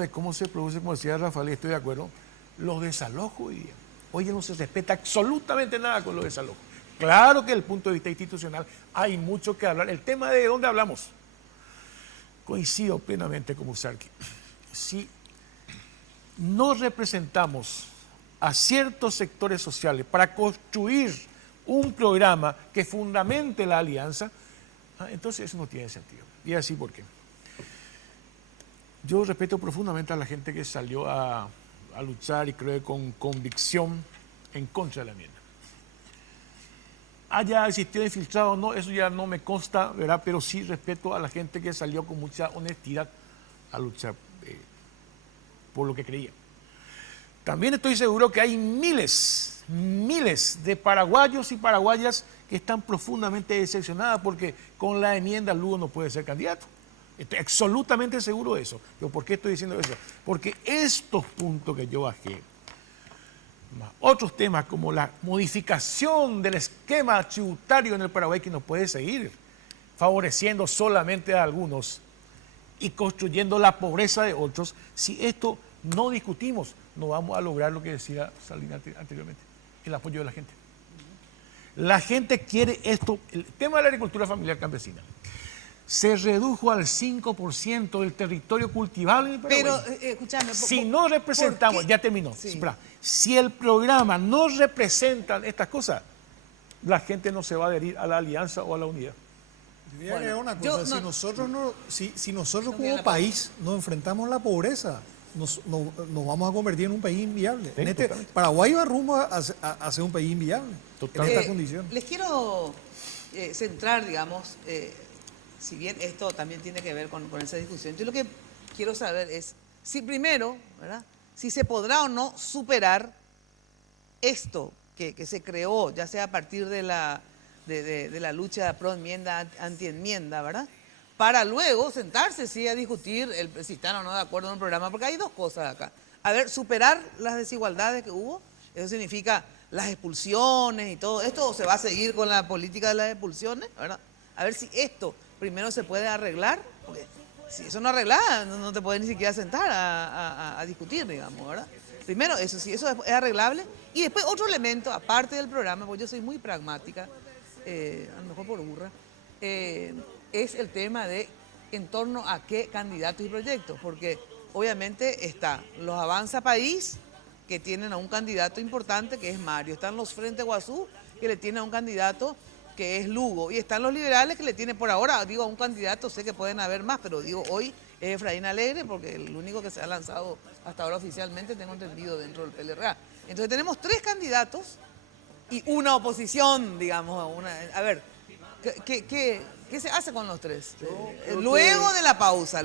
de cómo se produce, como decía Rafael, y estoy de acuerdo, los desalojos hoy día. Hoy no se respeta absolutamente nada con los desalojos. Claro que desde el punto de vista institucional hay mucho que hablar. El tema de dónde hablamos, coincido plenamente con Musarqui. Si no representamos a ciertos sectores sociales para construir un programa que fundamente la alianza, entonces eso no tiene sentido. Y así por qué. Yo respeto profundamente a la gente que salió a luchar y creo que con convicción en contra de la enmienda. Haya existido infiltrado o no, eso ya no me consta, ¿verdad? Pero sí respeto a la gente que salió con mucha honestidad a luchar por lo que creía. También estoy seguro que hay miles de paraguayos y paraguayas que están profundamente decepcionadas porque con la enmienda Lugo no puede ser candidato. Estoy absolutamente seguro de eso. ¿Pero por qué estoy diciendo eso? Porque estos puntos que yo bajé, más otros temas como la modificación del esquema tributario en el Paraguay que no puede seguir favoreciendo solamente a algunos y construyendo la pobreza de otros, si esto no discutimos, no vamos a lograr lo que decía Salinas anteriormente, el apoyo de la gente. La gente quiere esto. El tema de la agricultura familiar campesina se redujo al 5% del territorio cultivable en el Paraguay. Pero, escúchame... Si no representamos, ya terminó, sí. Si el programa no representa estas cosas, la gente no se va a adherir a la alianza o a la unidad. Yo voy a agregar una cosa, si nosotros como país nos enfrentamos a la pobreza, nos vamos a convertir en un país inviable. Sí, Paraguay va rumbo a ser un país inviable en esta condición. Les quiero centrar, digamos, si bien esto también tiene que ver con esa discusión, yo lo que quiero saber es si primero, ¿verdad?, si se podrá o no superar esto que se creó, ya sea a partir de la lucha pro enmienda, anti enmienda, ¿verdad?, para luego sentarse sí a discutir si están o no de acuerdo en un programa, porque hay dos cosas acá. A ver, superar las desigualdades que hubo, eso significa las expulsiones y todo esto, o se va a seguir con la política de las expulsiones, ¿verdad? A ver si esto primero se puede arreglar, porque si eso no arregla, no te puedes ni siquiera sentar a discutir, digamos, ¿verdad? Primero, eso sí, eso es arreglable. Y después otro elemento, aparte del programa, porque yo soy muy pragmática, a lo mejor por burra, es el tema de en torno a qué candidatos y proyectos, porque obviamente está los Avanza País, que tienen a un candidato importante que es Mario, están los Frente Guazú, que le tienen a un candidato que es Lugo, y están los liberales que le tienen por ahora, digo, a un candidato, sé que pueden haber más, pero digo, hoy es Efraín Alegre, porque el único que se ha lanzado hasta ahora oficialmente, tengo entendido, dentro del PLRA. Entonces tenemos 3 candidatos y una oposición, digamos, a ver, ¿qué se hace con los 3? Luego de la pausa,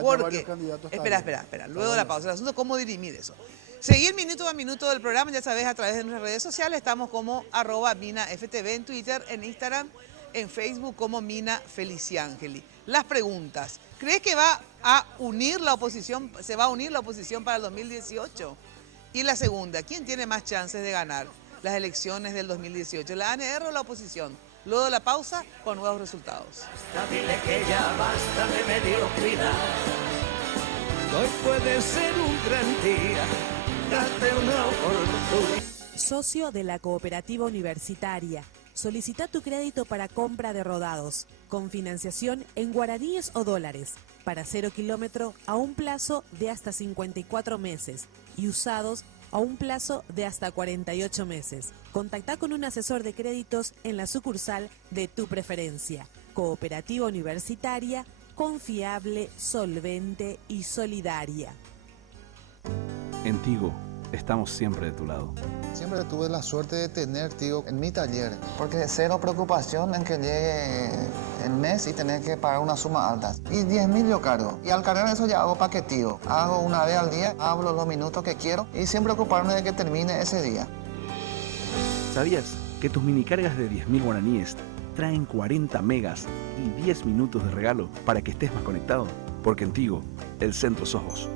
porque... Espera, luego de la pausa, el asunto es cómo dirimir eso. Seguir minuto a minuto del programa, ya sabes, a través de nuestras redes sociales, estamos como @MinaFTV en Twitter, en Instagram, en Facebook como Mina Feliciangeli. Las preguntas. ¿Crees que va a unir la oposición, se va a unir la oposición para el 2018? Y la segunda, ¿quién tiene más chances de ganar las elecciones del 2018? ¿La ANR o la oposición? Luego de la pausa, con nuevos resultados. Dile que ya basta de mediocridad. Hoy puede ser un gran día. Date una oportunidad. Socio de la Cooperativa Universitaria. Solicita tu crédito para compra de rodados, con financiación en guaraníes o dólares, para 0 kilómetro a un plazo de hasta 54 meses y usados a un plazo de hasta 48 meses. Contacta con un asesor de créditos en la sucursal de tu preferencia. Cooperativa Universitaria, confiable, solvente y solidaria. En Tigo, estamos siempre de tu lado. Siempre tuve la suerte de tener Tigo en mi taller, porque cero preocupación en que llegue el mes y tener que pagar una suma alta. Y 10.000 yo cargo. Y al cargar eso ya hago paquetío. Hago una vez al día, hablo los minutos que quiero y sin preocuparme de que termine ese día. ¿Sabías que tus minicargas de 10.000 guaraníes traen 40 megas y 10 minutos de regalo para que estés más conectado? Porque en Tigo, el centro sos vos.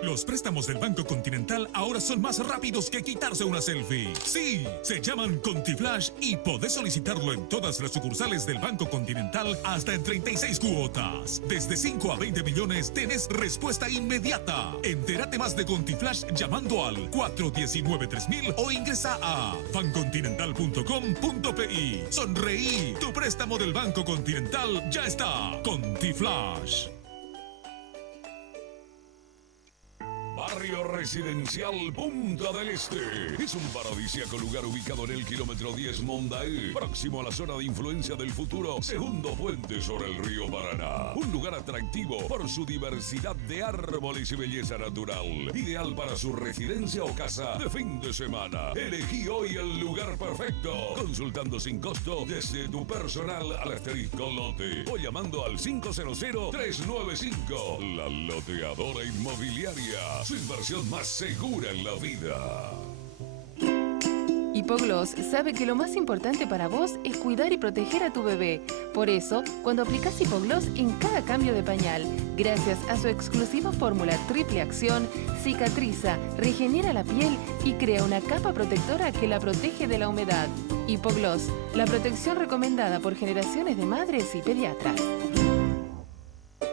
Los préstamos del Banco Continental ahora son más rápidos que quitarse una selfie. Sí, se llaman ContiFlash y podés solicitarlo en todas las sucursales del Banco Continental hasta en 36 cuotas. Desde 5 a 20 millones tenés respuesta inmediata. Entérate más de ContiFlash llamando al 419-3000 o ingresa a bancontinental.com.pi. Sonreí, tu préstamo del Banco Continental ya está. ContiFlash. Barrio Residencial Punta del Este. Es un paradisíaco lugar ubicado en el kilómetro 10 Mondaé, próximo a la zona de influencia del futuro, segundo puente sobre el río Paraná. Un lugar atractivo por su diversidad de árboles y belleza natural. Ideal para su residencia o casa de fin de semana. Elegí hoy el lugar perfecto. Consultando sin costo desde tu personal al asterisco lote o llamando al 500-395. La Loteadora Inmobiliaria. Su inversión más segura en la vida. Hipogloss sabe que lo más importante para vos es cuidar y proteger a tu bebé. Por eso, cuando aplicás Hipogloss en cada cambio de pañal, gracias a su exclusiva fórmula triple acción, cicatriza, regenera la piel y crea una capa protectora que la protege de la humedad. Hipogloss, la protección recomendada por generaciones de madres y pediatras.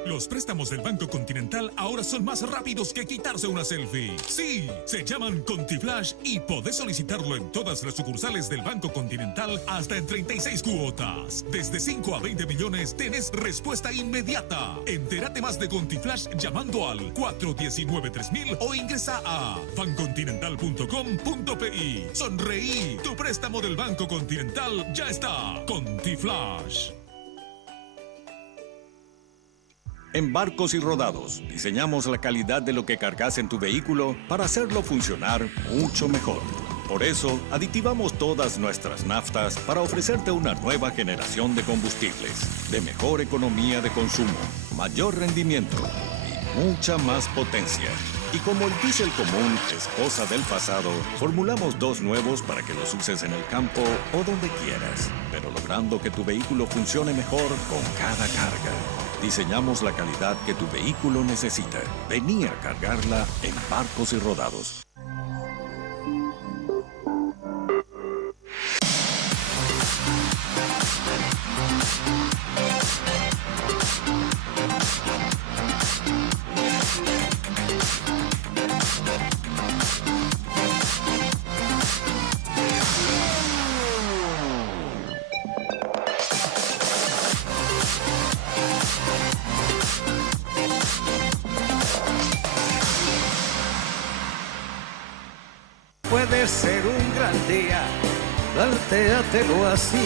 Los préstamos del Banco Continental ahora son más rápidos que quitarse una selfie. Sí, se llaman ContiFlash y podés solicitarlo en todas las sucursales del Banco Continental hasta en 36 cuotas. Desde 5 a 20 millones tenés respuesta inmediata. Entérate más de ContiFlash llamando al 419-3000 o ingresa a bancontinental.com.pi. Sonreí, tu préstamo del Banco Continental ya está. ContiFlash. En Barcos y Rodados, diseñamos la calidad de lo que cargas en tu vehículo para hacerlo funcionar mucho mejor. Por eso, aditivamos todas nuestras naftas para ofrecerte una nueva generación de combustibles, de mejor economía de consumo, mayor rendimiento y mucha más potencia. Y como el diésel común es cosa del pasado, formulamos dos nuevos para que los uses en el campo o donde quieras, pero logrando que tu vehículo funcione mejor con cada carga. Diseñamos la calidad que tu vehículo necesita. Vení a cargarla en Barcos y Rodados. Puede ser un gran día, plantéatelo así.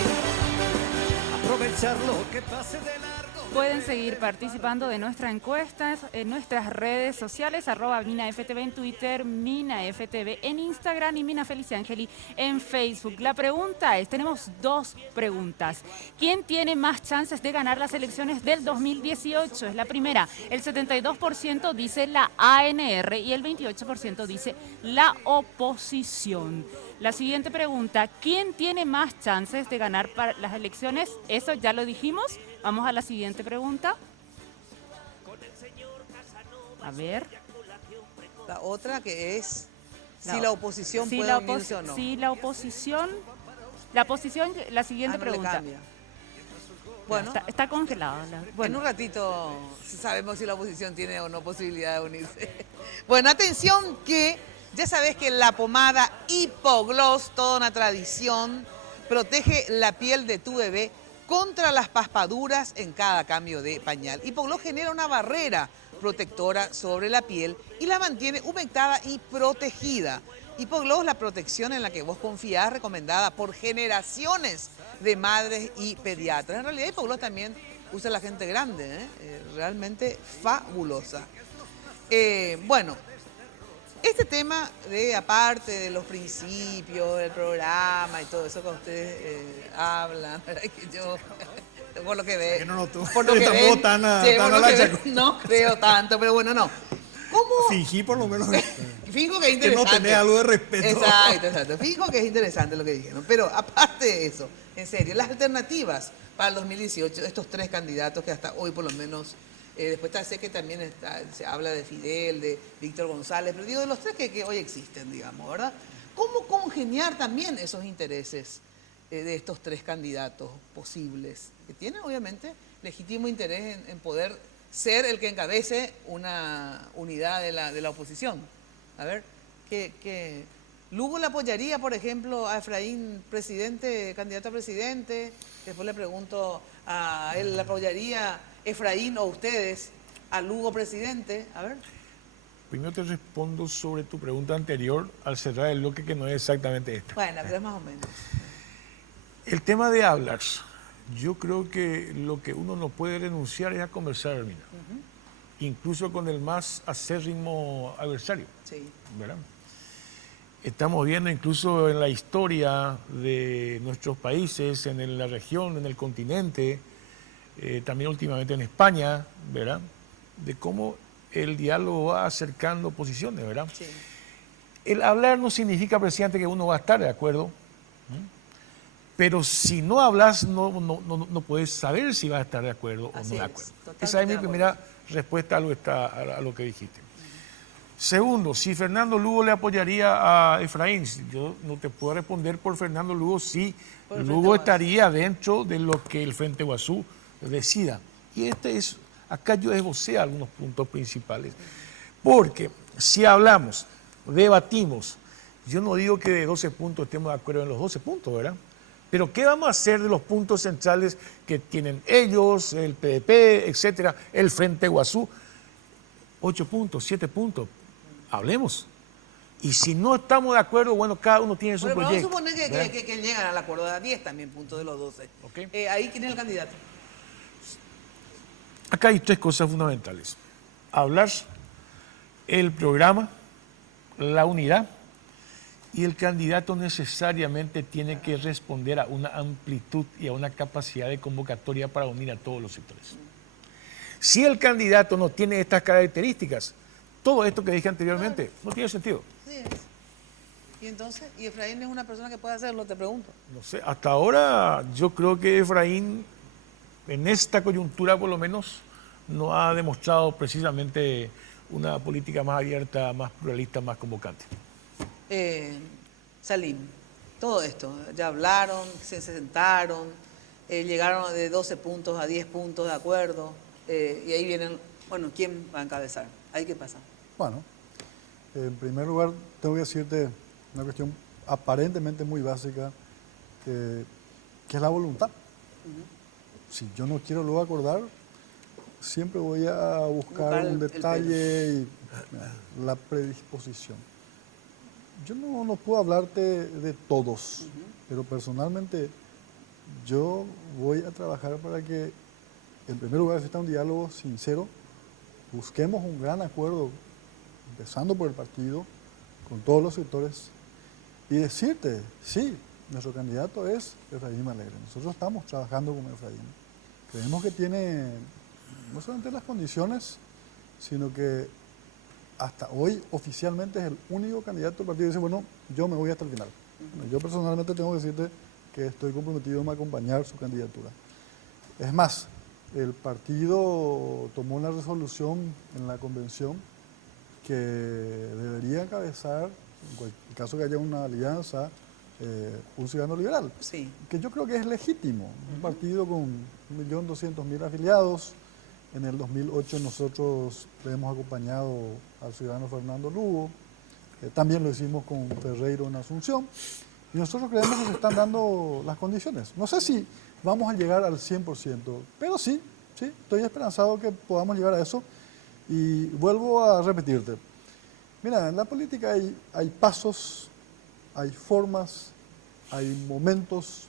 Aprovechar lo que pase de largo. Pueden seguir participando de nuestras encuestas en nuestras redes sociales, @MinaFTV en Twitter, MinaFTV en Instagram y Mina Feliciangeli en Facebook. La pregunta es, tenemos dos preguntas. ¿Quién tiene más chances de ganar las elecciones del 2018? Es la primera. El 72% dice la ANR y el 28% dice la oposición. La siguiente pregunta, ¿quién tiene más chances de ganar para las elecciones? Eso ya lo dijimos. Vamos a la siguiente pregunta. A ver. La otra que es si la oposición si puede la unirse o no. Si la oposición, la siguiente no le pregunta. cambia. Bueno, está congelada. En un ratito sabemos si la oposición tiene o no posibilidad de unirse. Bueno, atención que ya sabés que la pomada Hipogloss, toda una tradición, protege la piel de tu bebé contra las paspaduras en cada cambio de pañal. Hipogloss genera una barrera protectora sobre la piel y la mantiene humectada y protegida. Hipogloss, la protección en la que vos confías, recomendada por generaciones de madres y pediatras. En realidad Hipogloss también usa la gente grande, realmente fabulosa. Bueno, este tema de, aparte de los principios del programa y todo eso que ustedes hablan, ¿verdad? Que yo, por lo que veo, por lo que ven, no creo tanto, pero bueno, no. ¿Cómo? Fingí por lo menos fijo que es interesante. Que no tenés algo de respeto. Exacto. Fijo que es interesante lo que dijeron. Pero aparte de eso, en serio, las alternativas para el 2018, estos tres candidatos que hasta hoy por lo menos, después sé que también se habla de Fidel, de Víctor González, pero digo de los tres que hoy existen, digamos, ¿verdad? ¿Cómo congeniar también esos intereses de estos tres candidatos posibles? Que tienen obviamente legítimo interés en poder ser el que encabece una unidad de la oposición. A ver, que Lugo le apoyaría, por ejemplo, a Efraín presidente, candidato a presidente. Después le pregunto a él, ¿le apoyaría Efraín o ustedes a Lugo presidente? A ver. Primero te respondo sobre tu pregunta anterior al cerrar el bloque, que no es exactamente esta. Bueno, pero es más o menos. El tema de hablar, yo creo que lo que uno no puede renunciar es a conversar, Hermina. Incluso con el más acérrimo adversario. Sí. ¿Verdad? Estamos viendo incluso en la historia de nuestros países, en la región, en el continente, también últimamente en España, ¿verdad? De cómo el diálogo va acercando posiciones, ¿verdad? Sí. El hablar no significa, presidente, que uno va a estar de acuerdo. Pero si no hablas, no puedes saber si vas a estar de acuerdo o no de acuerdo. Esa es mi primera respuesta a lo que dijiste. Segundo, si Fernando Lugo le apoyaría a Efraín, yo no te puedo responder por Fernando Lugo si Lugo estaría dentro de lo que el Frente Guazú decida. Y acá yo esbocé algunos puntos principales. Porque si hablamos, debatimos, yo no digo que de 12 puntos estemos de acuerdo en los 12 puntos, ¿verdad? Pero ¿qué vamos a hacer de los puntos centrales que tienen ellos, el PDP, etcétera, el Frente Guazú? 8 puntos, 7 puntos. Hablemos. Y si no estamos de acuerdo, bueno, cada uno tiene su proyecto. Vamos a suponer que llegan al acuerdo de 10 también puntos de los 12. Okay. Ahí, ¿quién es el candidato? Acá hay tres cosas fundamentales. Hablar, el programa, la unidad, y el candidato necesariamente tiene que responder a una amplitud y a una capacidad de convocatoria para unir a todos los sectores. Si el candidato no tiene estas características, todo esto que dije anteriormente no tiene sentido. Sí es. ¿Y entonces? ¿Y Efraín es una persona que puede hacerlo? Te pregunto. No sé, hasta ahora yo creo que Efraín, en esta coyuntura por lo menos, no ha demostrado precisamente una política más abierta, más pluralista, más convocante. Salim, todo esto, ya hablaron, se sentaron, llegaron de 12 puntos a 10 puntos de acuerdo, y ahí vienen, bueno, ¿quién va a encabezar? ¿Ahí qué pasa? Bueno, en primer lugar tengo que decirte una cuestión aparentemente muy básica, que es la voluntad. Si yo no quiero luego acordar, siempre voy a buscar un detalle y la predisposición. Yo no puedo hablarte de todos, pero personalmente yo voy a trabajar para que, en primer lugar, exista un diálogo sincero, busquemos un gran acuerdo, empezando por el partido, con todos los sectores, y decirte, sí, nuestro candidato es Efraín Alegre. Nosotros estamos trabajando con Efraín. Creemos que tiene no solamente las condiciones, sino que hasta hoy oficialmente es el único candidato del partido que dice, bueno, yo me voy hasta el final. Bueno, yo personalmente tengo que decirte que estoy comprometido en acompañar su candidatura. Es más, el partido tomó una resolución en la convención que debería encabezar, en el caso que haya una alianza, un ciudadano liberal, que yo creo que es legítimo. Un partido con 1.200.000 afiliados. En el 2008 nosotros le hemos acompañado al ciudadano Fernando Lugo, también lo hicimos con Ferreiro en Asunción, y nosotros creemos que se están dando las condiciones. No sé si vamos a llegar al 100%, pero sí, estoy esperanzado que podamos llegar a eso. Y vuelvo a repetirte, mira, en la política hay pasos, hay formas, hay momentos,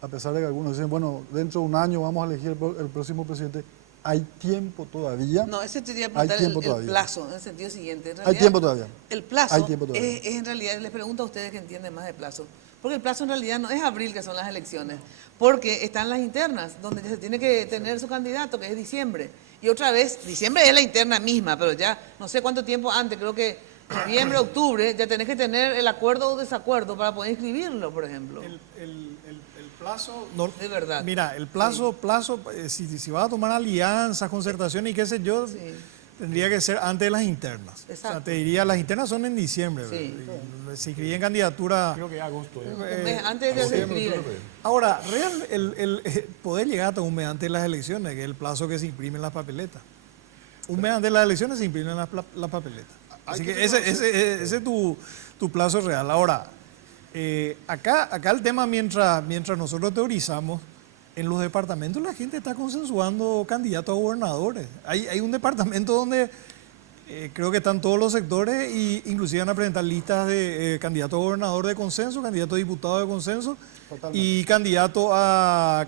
a pesar de que algunos dicen, bueno, dentro de un año vamos a elegir el próximo presidente. Hay tiempo todavía. No, ese te quería preguntar el plazo, en el sentido siguiente. En realidad, hay tiempo todavía. El plazo es en realidad, les pregunto a ustedes que entienden más de plazo, porque el plazo en realidad no es abril, que son las elecciones, porque están las internas, donde ya se tiene que tener su candidato, que es diciembre. Y otra vez, diciembre es la interna misma, pero ya no sé cuánto tiempo antes, creo que noviembre, octubre, ya tenés que tener el acuerdo o desacuerdo para poder inscribirlo, por ejemplo. Plazo, no, de verdad. Mira, el plazo, si vas a tomar alianzas, concertaciones y qué sé yo, tendría que ser antes de las internas. Exacto. O sea, te diría, las internas son en diciembre. Se inscriben candidatura. Creo que agosto. Un mes antes de se inscriben. Ahora, el poder llegar hasta un mes antes de las elecciones, que es el plazo que se imprime en las papeletas. Un mes antes de las elecciones se imprimen las papeletas. Así que ese es tu plazo real. Ahora, acá el tema, mientras nosotros teorizamos, en los departamentos la gente está consensuando candidatos a gobernadores. Hay un departamento donde creo que están todos los sectores e inclusive van a presentar listas de candidato a gobernador de consenso, candidato a diputado de consenso. Totalmente. Y candidato a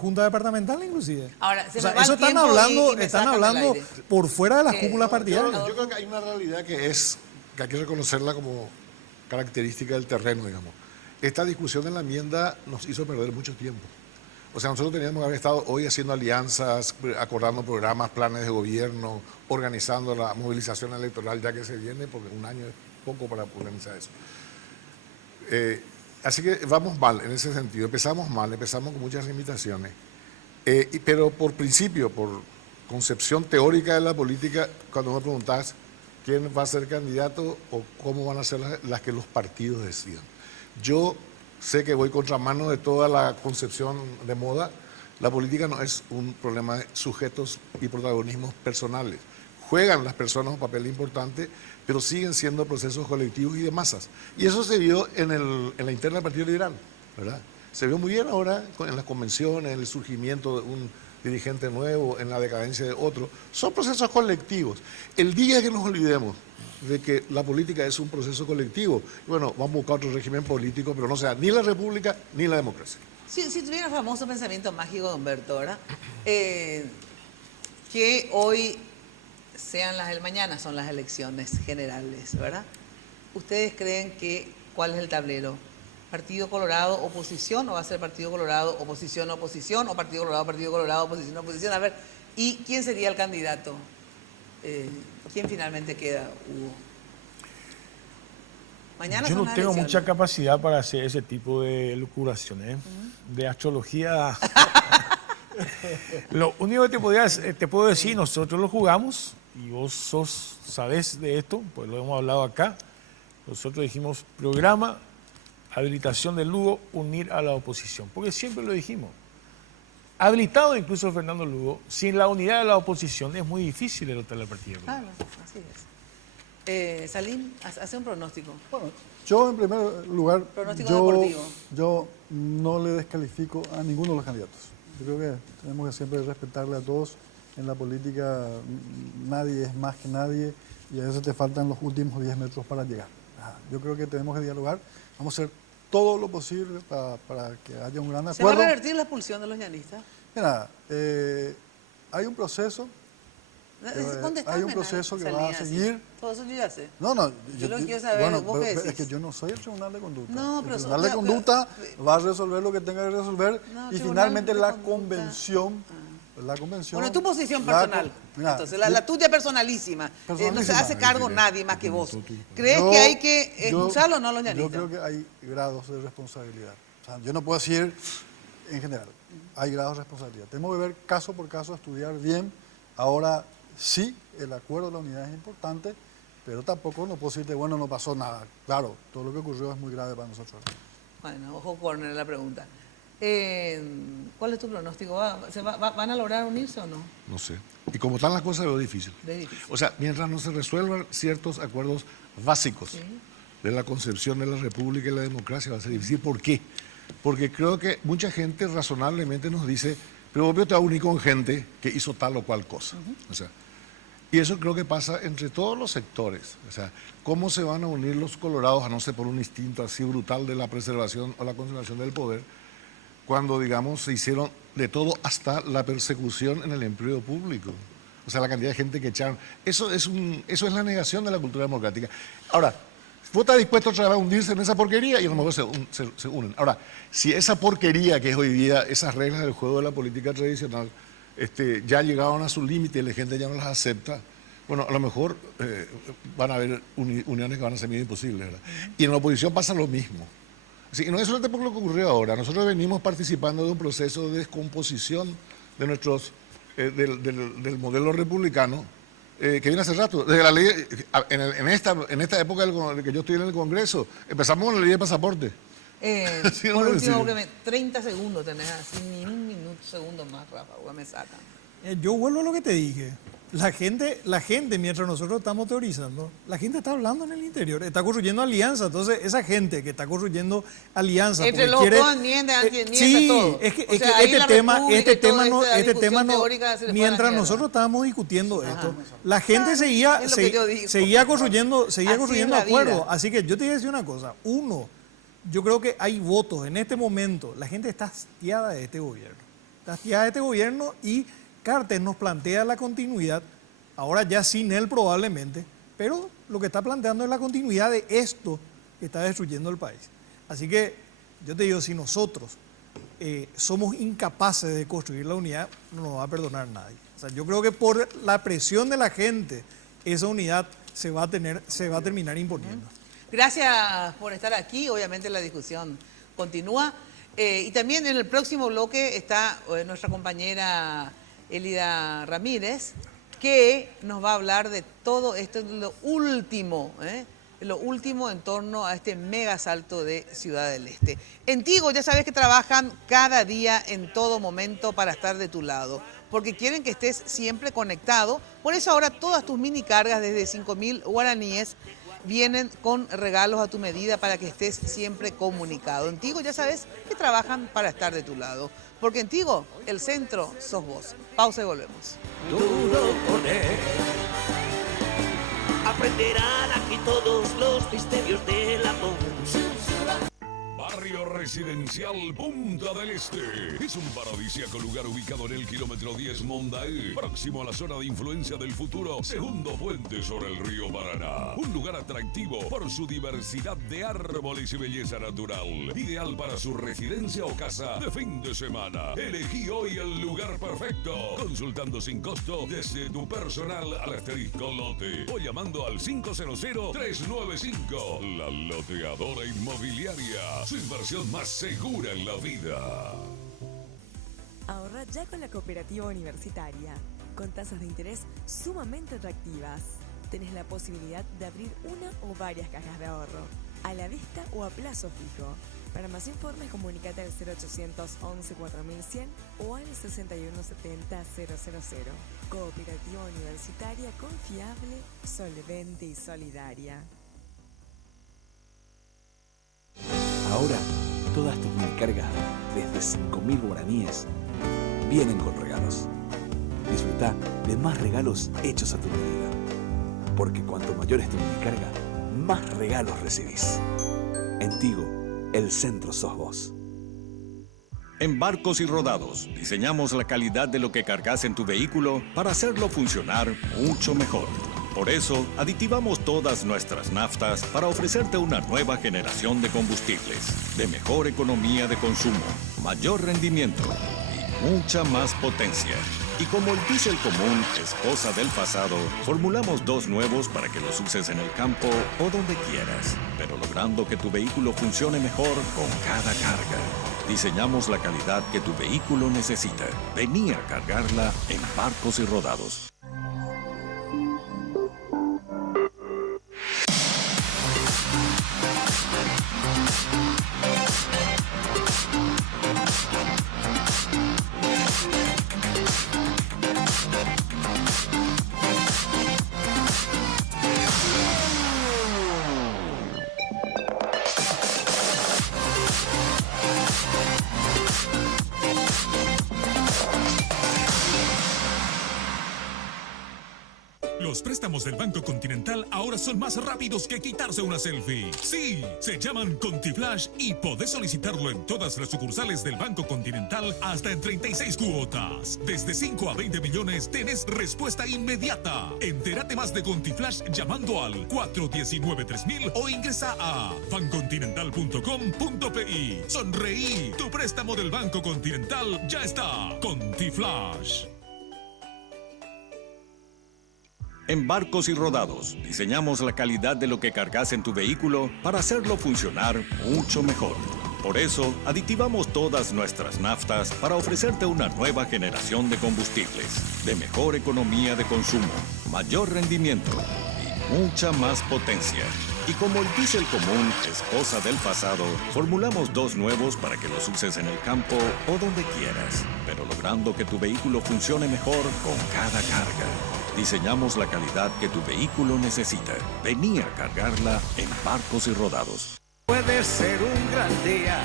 junta departamental inclusive. Ahora, eso están hablando por fuera de las cúpulas partidarias. Yo creo que hay una realidad que hay que reconocerla como característica del terreno, digamos. Esta discusión en la enmienda nos hizo perder mucho tiempo. O sea, nosotros teníamos que haber estado hoy haciendo alianzas, acordando programas, planes de gobierno, organizando la movilización electoral ya que se viene, porque un año es poco para organizar eso. Así que vamos mal en ese sentido. Empezamos mal, empezamos con muchas limitaciones. Pero por principio, por concepción teórica de la política, cuando me preguntás quién va a ser candidato o cómo van a ser las que los partidos decidan. Yo sé que voy contramano de toda la concepción de moda. La política no es un problema de sujetos y protagonismos personales. Juegan las personas un papel importante, pero siguen siendo procesos colectivos y de masas. Y eso se vio en la interna del Partido Liberal, ¿verdad? Se vio muy bien ahora en las convenciones, en el surgimiento de un dirigente nuevo, en la decadencia de otro. Son procesos colectivos. El día que nos olvidemos de que la política es un proceso colectivo, bueno, vamos a buscar otro régimen político, pero no sea ni la república ni la democracia. Si tuviera el famoso pensamiento mágico de Humberto, ¿verdad? Que hoy sean las del mañana, son las elecciones generales, ¿verdad? ¿Ustedes creen que cuál es el tablero? ¿Partido Colorado, oposición, o va a ser Partido Colorado, oposición, oposición, o Partido Colorado, oposición, oposición? A ver, ¿y quién sería el candidato? ¿Quién finalmente queda, Hugo? Mañana yo no tengo mucha capacidad para hacer ese tipo de locuraciones, de astrología. Lo único que te puedo decir, nosotros lo jugamos, y vos sabés de esto, pues lo hemos hablado acá. Nosotros dijimos programa, habilitación de Lugo, unir a la oposición, porque siempre lo dijimos. Habilitado incluso Fernando Lugo, sin la unidad de la oposición es muy difícil derrotar al partido. Claro, así es. Salim, hace un pronóstico. Bueno, yo en primer lugar, deportivo. Yo no le descalifico a ninguno de los candidatos. Yo creo que tenemos que siempre respetarle a todos. En la política nadie es más que nadie y a veces te faltan los últimos 10 metros para llegar. Yo creo que tenemos que dialogar. Vamos a hacer todo lo posible para que haya un gran acuerdo. ¿Se va a revertir la expulsión de los llanistas? Mira, hay un proceso. Hay un proceso que va a seguir. Todo eso yo ya sé. No, yo lo quiero saber. Bueno, ¿Vos qué decís? Es que yo no soy el Tribunal de Conducta. No, pero el Tribunal de Conducta va a resolver lo que tenga que resolver y finalmente la convención la convención... Bueno, tu posición personal. Entonces, la tuya personalísima. No se hace cargo nadie más que vos. ¿Crees que hay que escucharlo o no, los ñanitos? Yo creo que hay grados de responsabilidad. O sea, yo no puedo decir en general. Hay grados de responsabilidad. Tenemos que ver caso por caso, estudiar bien. Ahora sí, el acuerdo de la unidad es importante, pero tampoco no puedo decirte, bueno, no pasó nada. Claro, todo lo que ocurrió es muy grave para nosotros. Bueno, ojo corner la pregunta. ¿Cuál es tu pronóstico? ¿Van a lograr unirse o no? No sé. Y como están las cosas, veo difícil. O sea, mientras no se resuelvan ciertos acuerdos básicos de la concepción de la república y la democracia, va a ser difícil. ¿Por qué? Porque creo que mucha gente razonablemente nos dice, pero vos te vas a unir con gente que hizo tal o cual cosa. O sea, y eso creo que pasa entre todos los sectores. O sea, ¿cómo se van a unir los colorados, a no ser por un instinto así brutal de la preservación o la conservación del poder, cuando, digamos, se hicieron de todo hasta la persecución en el empleo público? O sea, la cantidad de gente que echaron. Eso es la negación de la cultura democrática. Ahora, vos estás dispuesto otra vez a hundirse en esa porquería y a lo mejor se unen. Ahora, si esa porquería que es hoy día, esas reglas del juego de la política tradicional, ya llegaron a su límite y la gente ya no las acepta, bueno, a lo mejor van a haber uniones que van a ser medio imposibles, ¿verdad? Y en la oposición pasa lo mismo. Sí, no es solamente por lo que ocurrió ahora. Nosotros venimos participando de un proceso de descomposición de nuestros, del modelo republicano, que viene hace rato. Desde la ley, en esta época de que yo estoy en el Congreso, empezamos con la ley de pasaporte. Sí, por último, 30 segundos tenés así, ni un segundo más, Rafa, o me sacan. Yo vuelvo a lo que te dije. La gente, mientras nosotros estamos teorizando, la gente está hablando en el interior, está construyendo alianzas. Entonces, esa gente que está construyendo alianzas... Entre los dos enmiendas, sí, todo. es que este tema no... Mientras nosotros estábamos discutiendo esto, la gente seguía construyendo acuerdos. Así que yo te voy a decir una cosa. Uno, yo creo que hay votos en este momento. La gente está hastiada de este gobierno. Está hastiada de este gobierno y Carter nos plantea la continuidad, ahora ya sin él probablemente, pero lo que está planteando es la continuidad de esto que está destruyendo el país. Así que yo te digo, si nosotros somos incapaces de construir la unidad, no nos va a perdonar nadie. O sea, yo creo que por la presión de la gente, esa unidad se va a terminar imponiendo. Gracias por estar aquí. Obviamente la discusión continúa. Y también en el próximo bloque está nuestra compañera Elida Ramírez, que nos va a hablar de todo esto, lo último en torno a este mega asalto de Ciudad del Este. En Tigo ya sabes que trabajan cada día, en todo momento, para estar de tu lado, porque quieren que estés siempre conectado. Por eso ahora todas tus mini cargas desde 5.000 guaraníes vienen con regalos a tu medida para que estés siempre comunicado. En Tigo ya sabes que trabajan para estar de tu lado, porque en Tigo el centro sos vos. Pausa y volvemos. Duro con él. Aprenderán aquí todos los misterios del amor. Barrio Residencial Punta del Este. Es un paradisíaco lugar ubicado en el kilómetro 10 Mondaé, próximo a la zona de influencia del futuro, segundo puente sobre el río Paraná. Un lugar atractivo por su diversidad de árboles y belleza natural. Ideal para su residencia o casa de fin de semana. Elegí hoy el lugar perfecto, consultando sin costo desde tu personal al asterisco lote o llamando al 500-395. La Loteadora Inmobiliaria. Su inversión más segura en la vida. Ahorra ya con la Cooperativa Universitaria, con tasas de interés sumamente atractivas. Tenés la posibilidad de abrir una o varias cajas de ahorro, a la vista o a plazo fijo. Para más informes, comunícate al 0800 11 4100 o al 6170 000. Cooperativa Universitaria confiable, solvente y solidaria. Ahora, todas tus minicargas, desde 5.000 guaraníes, vienen con regalos. Disfruta de más regalos hechos a tu medida. Porque cuanto mayor es tu minicarga, más regalos recibís. En Tigo, el centro sos vos. En Barcos y Rodados, diseñamos la calidad de lo que cargas en tu vehículo para hacerlo funcionar mucho mejor. Por eso, aditivamos todas nuestras naftas para ofrecerte una nueva generación de combustibles, de mejor economía de consumo, mayor rendimiento y mucha más potencia. Y como el diésel común es cosa del pasado, formulamos dos nuevos para que los uses en el campo o donde quieras, pero logrando que tu vehículo funcione mejor con cada carga. Diseñamos la calidad que tu vehículo necesita. Vení a cargarla en Barcos y Rodados. Los préstamos del Banco Continental ahora son más rápidos que quitarse una selfie. Sí, se llaman ContiFlash y podés solicitarlo en todas las sucursales del Banco Continental hasta en 36 cuotas. Desde 5 a 20 millones tenés respuesta inmediata. Entérate más de ContiFlash llamando al 419-3000 o ingresa a bancontinental.com.pi. Sonreí, tu préstamo del Banco Continental ya está. ContiFlash. En Barcos y Rodados, diseñamos la calidad de lo que cargas en tu vehículo para hacerlo funcionar mucho mejor. Por eso, aditivamos todas nuestras naftas para ofrecerte una nueva generación de combustibles, de mejor economía de consumo, mayor rendimiento y mucha más potencia. Y como el diésel común es cosa del pasado, formulamos dos nuevos para que los uses en el campo o donde quieras, pero logrando que tu vehículo funcione mejor con cada carga. Diseñamos la calidad que tu vehículo necesita. Vení a cargarla en Barcos y Rodados. Puede ser un gran día,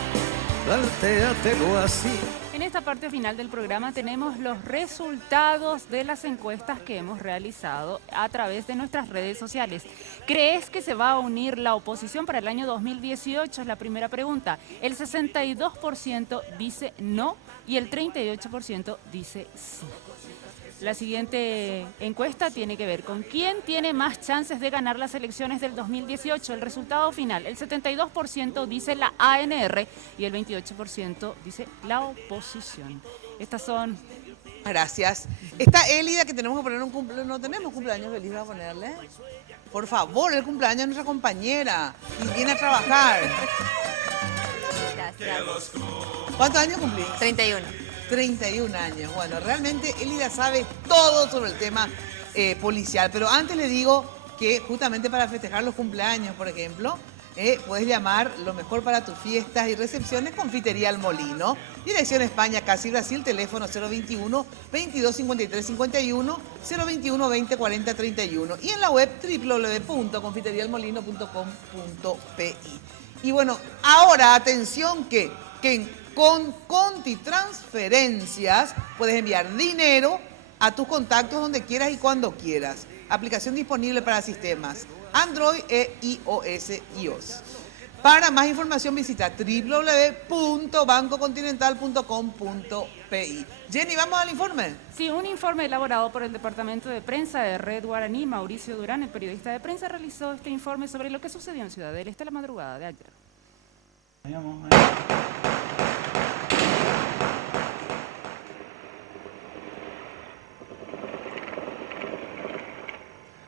plantéatelo así. En esta parte final del programa tenemos los resultados de las encuestas que hemos realizado a través de nuestras redes sociales. ¿Crees que se va a unir la oposición para el año 2018? Es la primera pregunta. El 62% dice no y el 38% dice sí. La siguiente encuesta tiene que ver con quién tiene más chances de ganar las elecciones del 2018. El resultado final, el 72% dice la ANR y el 28% dice la oposición. Estas son... Gracias. Está Elida, que tenemos que poner un cumpleaños. No tenemos cumpleaños feliz para ponerle. Por favor, el cumpleaños de nuestra compañera. Y viene a trabajar. Gracias. ¿Cuántos años cumplís? 31. 31 años. Bueno, realmente Elida sabe todo sobre el tema policial. Pero antes le digo que justamente para festejar los cumpleaños, por ejemplo, puedes llamar lo mejor para tus fiestas y recepciones, Confitería El Molino. Dirección España, Casi Brasil, teléfono 021 22 53 51, 021 20 40 31. Y en la web www.confiterialmolino.com.pi. Y bueno, ahora atención que con Conti Transferencias puedes enviar dinero a tus contactos donde quieras y cuando quieras. Aplicación disponible para sistemas Android e iOS. Para más información visita www.bancocontinental.com.pi. Jenny, ¿vamos al informe? Sí, un informe elaborado por el Departamento de Prensa de Red Guaraní. Mauricio Durán, el periodista de prensa, realizó este informe sobre lo que sucedió en Ciudad del Este la madrugada de ayer.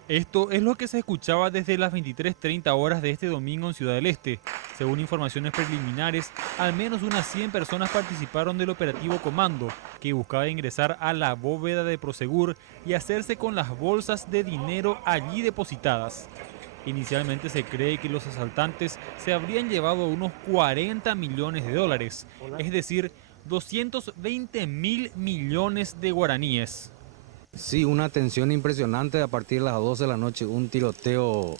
Esto es lo que se escuchaba desde las 23:30 horas de este domingo en Ciudad del Este. Según informaciones preliminares, al menos unas 100 personas participaron del operativo Comando, que buscaba ingresar a la bóveda de Prosegur y hacerse con las bolsas de dinero allí depositadas. Inicialmente se cree que los asaltantes se habrían llevado unos 40 millones de dólares, es decir, 220.000 millones de guaraníes. Sí, una tensión impresionante a partir de las 12 de la noche, un tiroteo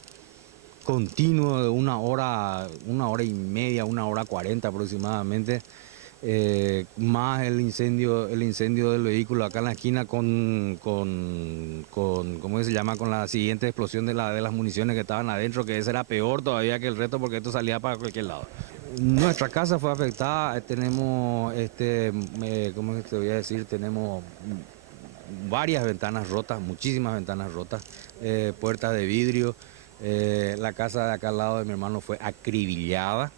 continuo de una hora y media, 1 hora 40 aproximadamente, más el incendio del vehículo acá en la esquina con ¿cómo se llama? Con la siguiente explosión de las municiones que estaban adentro, que ese era peor todavía que el resto porque esto salía para cualquier lado. Nuestra casa fue afectada, tenemos, ¿cómo te voy a decir? Tenemos varias ventanas rotas, muchísimas ventanas rotas, puertas de vidrio. La casa de acá al lado de mi hermano fue acribillada.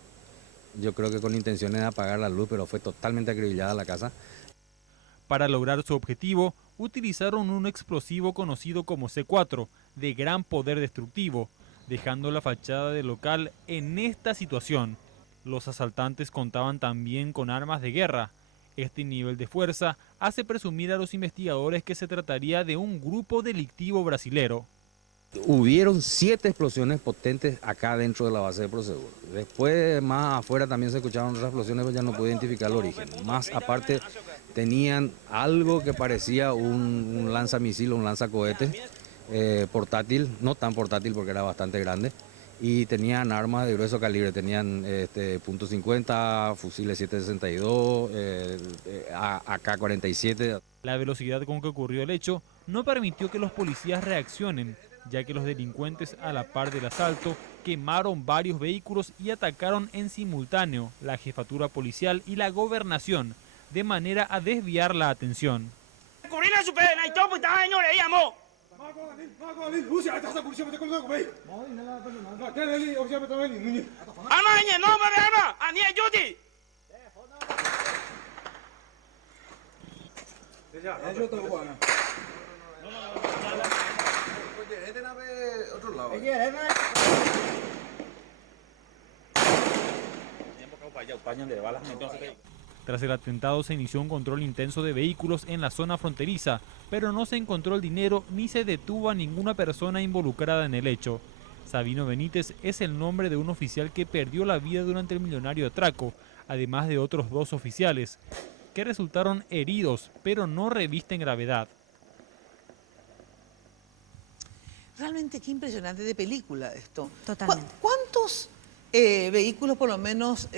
Yo creo que con intenciones de apagar la luz, pero fue totalmente acribillada la casa. Para lograr su objetivo, utilizaron un explosivo conocido como C4, de gran poder destructivo, dejando la fachada del local en esta situación. Los asaltantes contaban también con armas de guerra. Este nivel de fuerza hace presumir a los investigadores que se trataría de un grupo delictivo brasilero. Hubieron 7 explosiones potentes acá dentro de la base de Prosegur. Después, más afuera también se escucharon otras explosiones, pero ya no pude identificar el origen. Más aparte, tenían algo que parecía un lanzamisil o un lanzacohetes portátil, no tan portátil porque era bastante grande, y tenían armas de grueso calibre, tenían .50, fusiles 7.62, AK-47. La velocidad con que ocurrió el hecho no permitió que los policías reaccionen, ya que los delincuentes, a la par del asalto, quemaron varios vehículos y atacaron en simultáneo la jefatura policial y la gobernación, de manera a desviar la atención. Tras el atentado se inició un control intenso de vehículos en la zona fronteriza, pero no se encontró el dinero ni se detuvo a ninguna persona involucrada en el hecho. Sabino Benítez es el nombre de un oficial que perdió la vida durante el millonario atraco, además de otros 2 oficiales, que resultaron heridos, pero no revisten gravedad. Realmente qué impresionante de película esto. Totalmente. ¿Cuántos vehículos por lo menos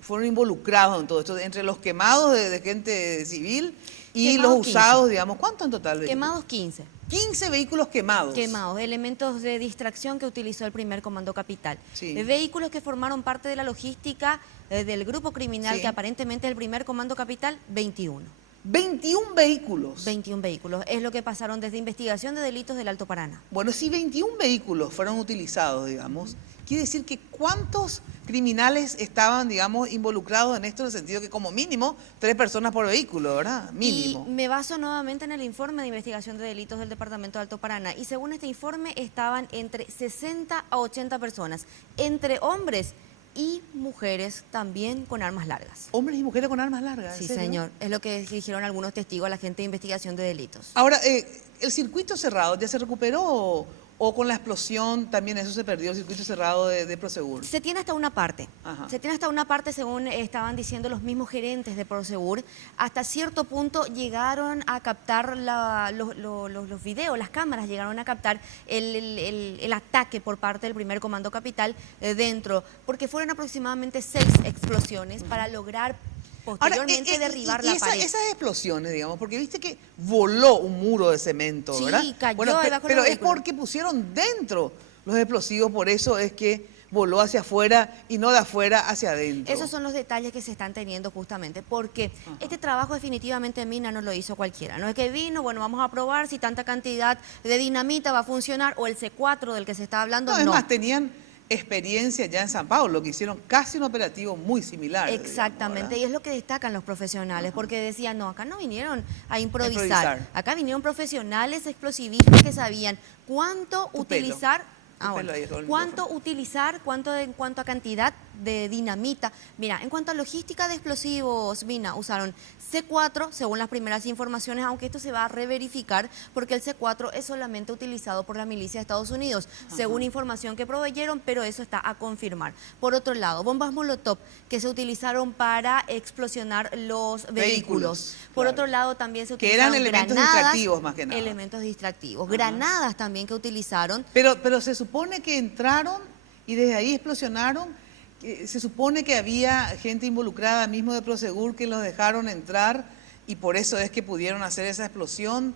fueron involucrados en todo esto? Entre los quemados de gente civil y Quemados los 15. usados, digamos, ¿cuánto en total? Quemados 15. 15 vehículos quemados. Quemados, elementos de distracción que utilizó el primer Comando Capital. Sí. Vehículos que formaron parte de la logística del grupo criminal Sí. que aparentemente es el primer Comando Capital, 21. 21 vehículos. 21 vehículos, es lo que pasaron desde investigación de delitos del Alto Paraná. Bueno, si 21 vehículos fueron utilizados, digamos, quiere decir que ¿cuántos criminales estaban, digamos, involucrados en esto? En el sentido que como mínimo 3 personas por vehículo, ¿verdad? Mínimo. Y me baso nuevamente en el informe de investigación de delitos del Departamento de Alto Paraná. Y según este informe estaban entre 60 a 80 personas, entre hombres y mujeres también con armas largas. ¿Hombres y mujeres con armas largas? Sí, ¿en serio? señor. Es lo que dijeron algunos testigos a la gente de investigación de delitos. Ahora, ¿el circuito cerrado ya se recuperó o con la explosión también eso se perdió, el circuito cerrado de Prosegur? Se tiene hasta una parte. Ajá. Se tiene hasta una parte, según estaban diciendo los mismos gerentes de Prosegur. Hasta cierto punto llegaron a captar los videos, las cámaras llegaron a captar el ataque por parte del primer Comando Capital dentro, porque fueron aproximadamente 6 explosiones para lograr posteriormente derribar la pared. Esas explosiones, digamos, porque viste que voló un muro de cemento, Sí, ¿verdad? cayó Bueno, debajo pero del es vehículo. porque pusieron dentro los explosivos, por eso es que voló hacia afuera y no de afuera hacia adentro. Esos son los detalles que se están teniendo justamente, porque este trabajo definitivamente Mina no lo hizo cualquiera. No es que vino, bueno, vamos a probar si tanta cantidad de dinamita va a funcionar, o el C4 del que se está hablando, No, no. es más, tenían experiencia ya en San Pablo, que hicieron casi un operativo muy similar. Exactamente, y es lo que destacan los profesionales, porque decían, no, acá no vinieron a improvisar. Improvisar. Acá vinieron profesionales explosivistas que sabían cuánto Tu utilizar. pelo. Tu pelo ahí, Rodolfo. ¿Cuánto utilizar, en cuanto a cantidad de dinamita? Mira, en cuanto a logística de explosivos, Mina, usaron C4, según las primeras informaciones, aunque esto se va a reverificar, porque el C4 es solamente utilizado por la milicia de Estados Unidos, según información que proveyeron, pero eso está a confirmar. Por otro lado, bombas Molotov, que se utilizaron para explosionar los vehículos. Por otro lado, también se Que utilizaron eran elementos granadas, distractivos más que nada. elementos distractivos. Granadas también que utilizaron. Pero se supone que entraron y desde ahí explosionaron. Se supone que había gente involucrada mismo de Prosegur que los dejaron entrar y por eso es que pudieron hacer esa explosión.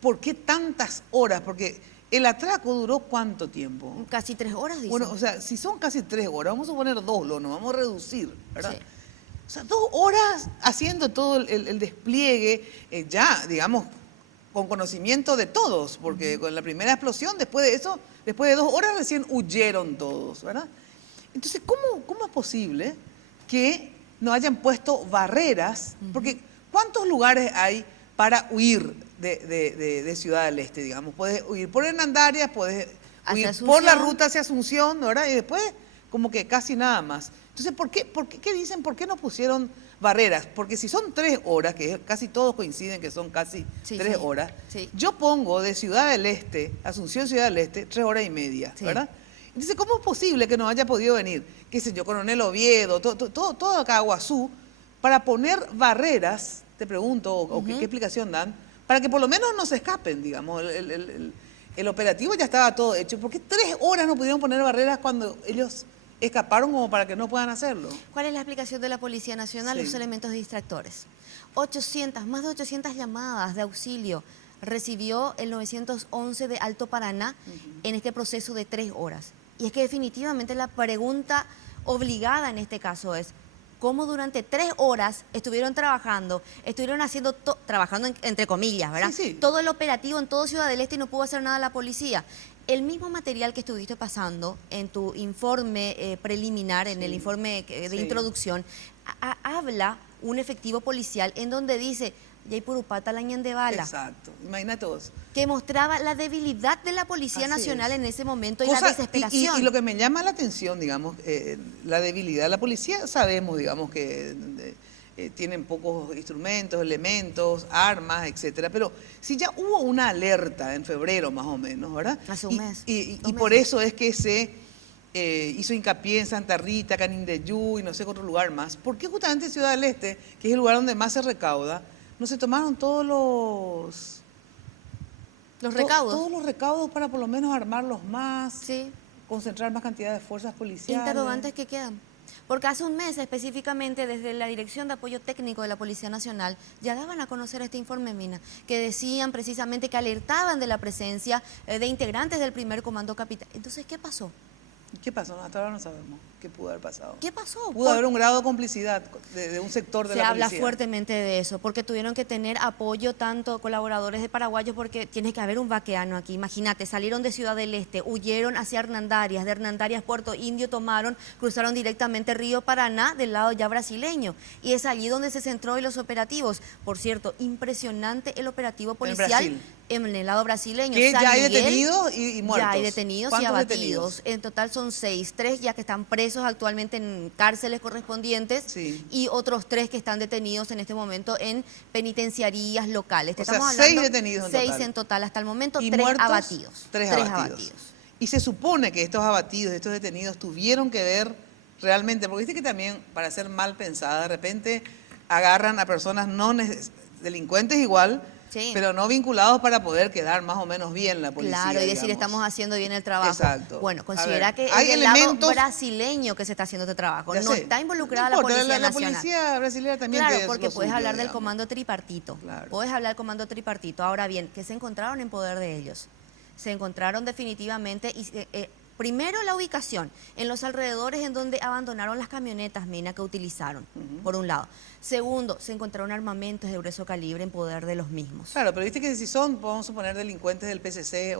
¿Por qué tantas horas? Porque el atraco duró ¿cuánto tiempo? Casi 3 horas, dicen. Bueno, o sea, si son casi 3 horas, vamos a poner 2, nos vamos a reducir, ¿verdad? Sí. O sea, 2 horas haciendo todo el despliegue, ya, digamos, con conocimiento de todos, porque con la primera explosión, después de eso, después de 2 horas recién huyeron todos, ¿verdad? Entonces, ¿cómo es posible que no hayan puesto barreras? Porque ¿cuántos lugares hay para huir de Ciudad del Este, digamos. Puedes huir por Hernandarias, puedes huir por la ruta hacia Asunción, ¿verdad? Y después como que casi nada más. Entonces, ¿qué dicen? ¿Por qué no pusieron barreras? Porque si son 3 horas, que casi todos coinciden que son casi 3 horas, yo pongo de Ciudad del Este, Asunción, Ciudad del Este, 3 horas y media, ¿verdad? Entonces, ¿cómo es posible que no haya podido venir, qué sé yo, Coronel Oviedo, todo acá, Guazú, para poner barreras, te pregunto, o qué explicación dan, para que por lo menos no se escapen, digamos, el operativo ya estaba todo hecho? ¿Por qué 3 horas no pudieron poner barreras cuando ellos escaparon como para que no puedan hacerlo? ¿Cuál es la explicación de la Policía Nacional? Los elementos distractores. Más de 800 llamadas de auxilio recibió el 911 de Alto Paraná en este proceso de 3 horas. Y es que definitivamente la pregunta obligada en este caso es, ¿cómo durante 3 horas estuvieron trabajando trabajando entre comillas, ¿verdad? Todo el operativo en todo Ciudad del Este y no pudo hacer nada la policía? El mismo material que estuviste pasando en tu informe preliminar, en el informe de introducción, habla un efectivo policial en donde dice, Yay Purupata la de bala. Exacto, imagínate vos. Que mostraba la debilidad de la Policía Nacional en ese momento y la desesperación. Y lo que me llama la atención, digamos, la debilidad de la policía, sabemos, digamos, que tienen pocos instrumentos, elementos, armas, etcétera, pero si ya hubo una alerta en febrero más o menos, ¿verdad? Hace un mes. Y por eso es que se hizo hincapié en Santa Rita, Canindeyú y no sé qué otro lugar más. ¿Por qué justamente Ciudad del Este, que es el lugar donde más se recauda, no se tomaron todos los recaudos? Todos los recaudos para por lo menos armarlos más, concentrar más cantidad de fuerzas policiales. Interrogantes que quedan. Porque hace un mes específicamente desde la Dirección de Apoyo Técnico de la Policía Nacional ya daban a conocer este informe, Mina, que decían precisamente que alertaban de la presencia de integrantes del primer comando capital. Entonces, ¿qué pasó? ¿Qué pasó? Hasta ahora no sabemos qué pudo haber pasado. ¿Qué pasó? Pudo haber un grado de complicidad de un sector de la policía. Se habla fuertemente de eso, porque tuvieron que tener apoyo tanto colaboradores de paraguayos, porque tiene que haber un vaqueano aquí. Imagínate, salieron de Ciudad del Este, huyeron hacia Hernandarias, de Hernandarias Puerto Indio tomaron, cruzaron directamente Río Paraná del lado ya brasileño. Y es allí donde se centró en los operativos. Por cierto, impresionante el operativo policial en el lado brasileño. Que ya hay detenidos y muertos. Ya hay detenidos y abatidos. En total son 6, 3 ya que están presos actualmente en cárceles correspondientes y otros 3 que están detenidos en este momento en penitenciarías locales. O sea, 6 detenidos en total. 6 en total hasta el momento, y 3 muertos, abatidos. 3 abatidos. Y se supone que estos abatidos, estos detenidos tuvieron que ver realmente, porque viste que también para ser mal pensada, de repente agarran a personas delincuentes igual, pero no vinculados para poder quedar más o menos bien la policía. Claro, y decir, estamos haciendo bien el trabajo. Exacto. Bueno, considera que hay es el elementos lado brasileño que se está haciendo este trabajo. No está involucrada la Policía Nacional. La policía brasileña también. Claro, porque puedes hablar del comando tripartito. Puedes hablar del comando tripartito. Ahora bien, ¿qué se encontraron en poder de ellos? Se encontraron definitivamente... primero, la ubicación, en los alrededores en donde abandonaron las camionetas, Mina, que utilizaron, por un lado. Segundo, se encontraron armamentos de grueso calibre en poder de los mismos. Claro, pero viste que si son, vamos a suponer, delincuentes del PCC,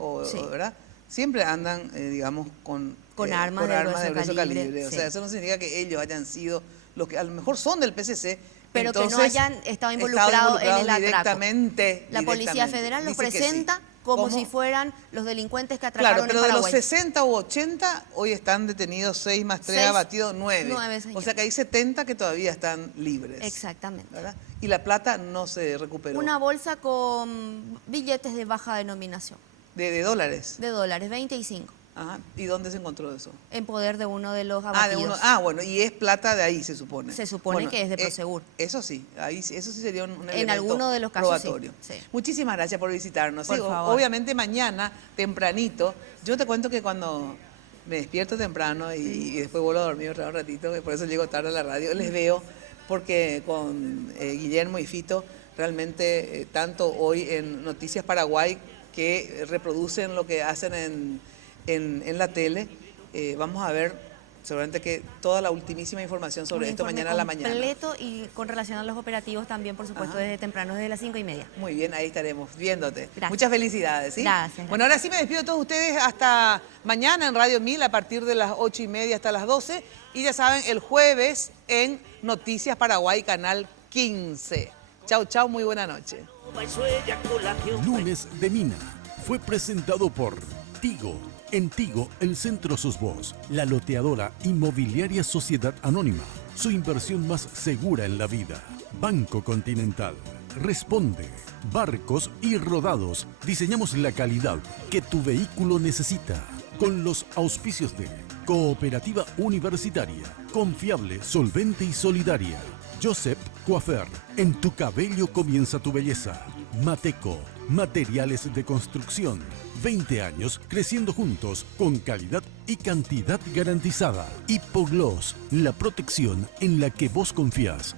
¿verdad? Siempre andan, digamos, con armas de grueso calibre. O sea, eso no significa que ellos hayan sido los que a lo mejor son del PCC, pero que no hayan estado involucrados en el atraco. Directamente. La Policía Federal los presenta como si fueran los delincuentes que atracaron en Paraguay. Claro, pero de los 60 u 80, hoy están detenidos 6 más 3, abatidos 9. O sea que hay 70 que todavía están libres. Exactamente. ¿Verdad? Y la plata no se recuperó. Una bolsa con billetes de baja denominación. ¿De dólares? De dólares, 25. Ajá. ¿Y dónde se encontró eso? En poder de uno de los abatidos. Bueno, y es plata de ahí, se supone. Se supone que es de Prosegur. Eso sí, eso sí sería un elemento en alguno de los casos probatorio. Sí. Muchísimas gracias por visitarnos. Por favor. Obviamente mañana, tempranito, yo te cuento que cuando me despierto temprano y después vuelvo a dormir otro ratito, por eso llego tarde a la radio, les veo, porque con Guillermo y Fito, realmente tanto hoy en Noticias Paraguay, que reproducen lo que hacen en la tele, vamos a ver seguramente que toda la ultimísima información sobre esto mañana a la mañana. Completo y con relación a los operativos también, por supuesto, desde temprano, desde las 5:30. Muy bien, ahí estaremos viéndote. Gracias. Muchas felicidades. ¿Sí? Gracias. Bueno, ahora sí me despido de todos ustedes hasta mañana en Radio 1000 a partir de las 8:30 hasta las 12. Y ya saben, el jueves en Noticias Paraguay, Canal 15. Chau, chau, muy buena noche. Lunes de Mina fue presentado por Tigo. En Tigo, el centro sos vos, la loteadora Inmobiliaria Sociedad Anónima, su inversión más segura en la vida. Banco Continental. Responde. Barcos y Rodados. Diseñamos la calidad que tu vehículo necesita. Con los auspicios de Cooperativa Universitaria. Confiable, solvente y solidaria. Josep Coafer. En tu cabello comienza tu belleza. Mateco. Materiales de construcción. 20 años creciendo juntos con calidad y cantidad garantizada. Hipogloss, la protección en la que vos confías.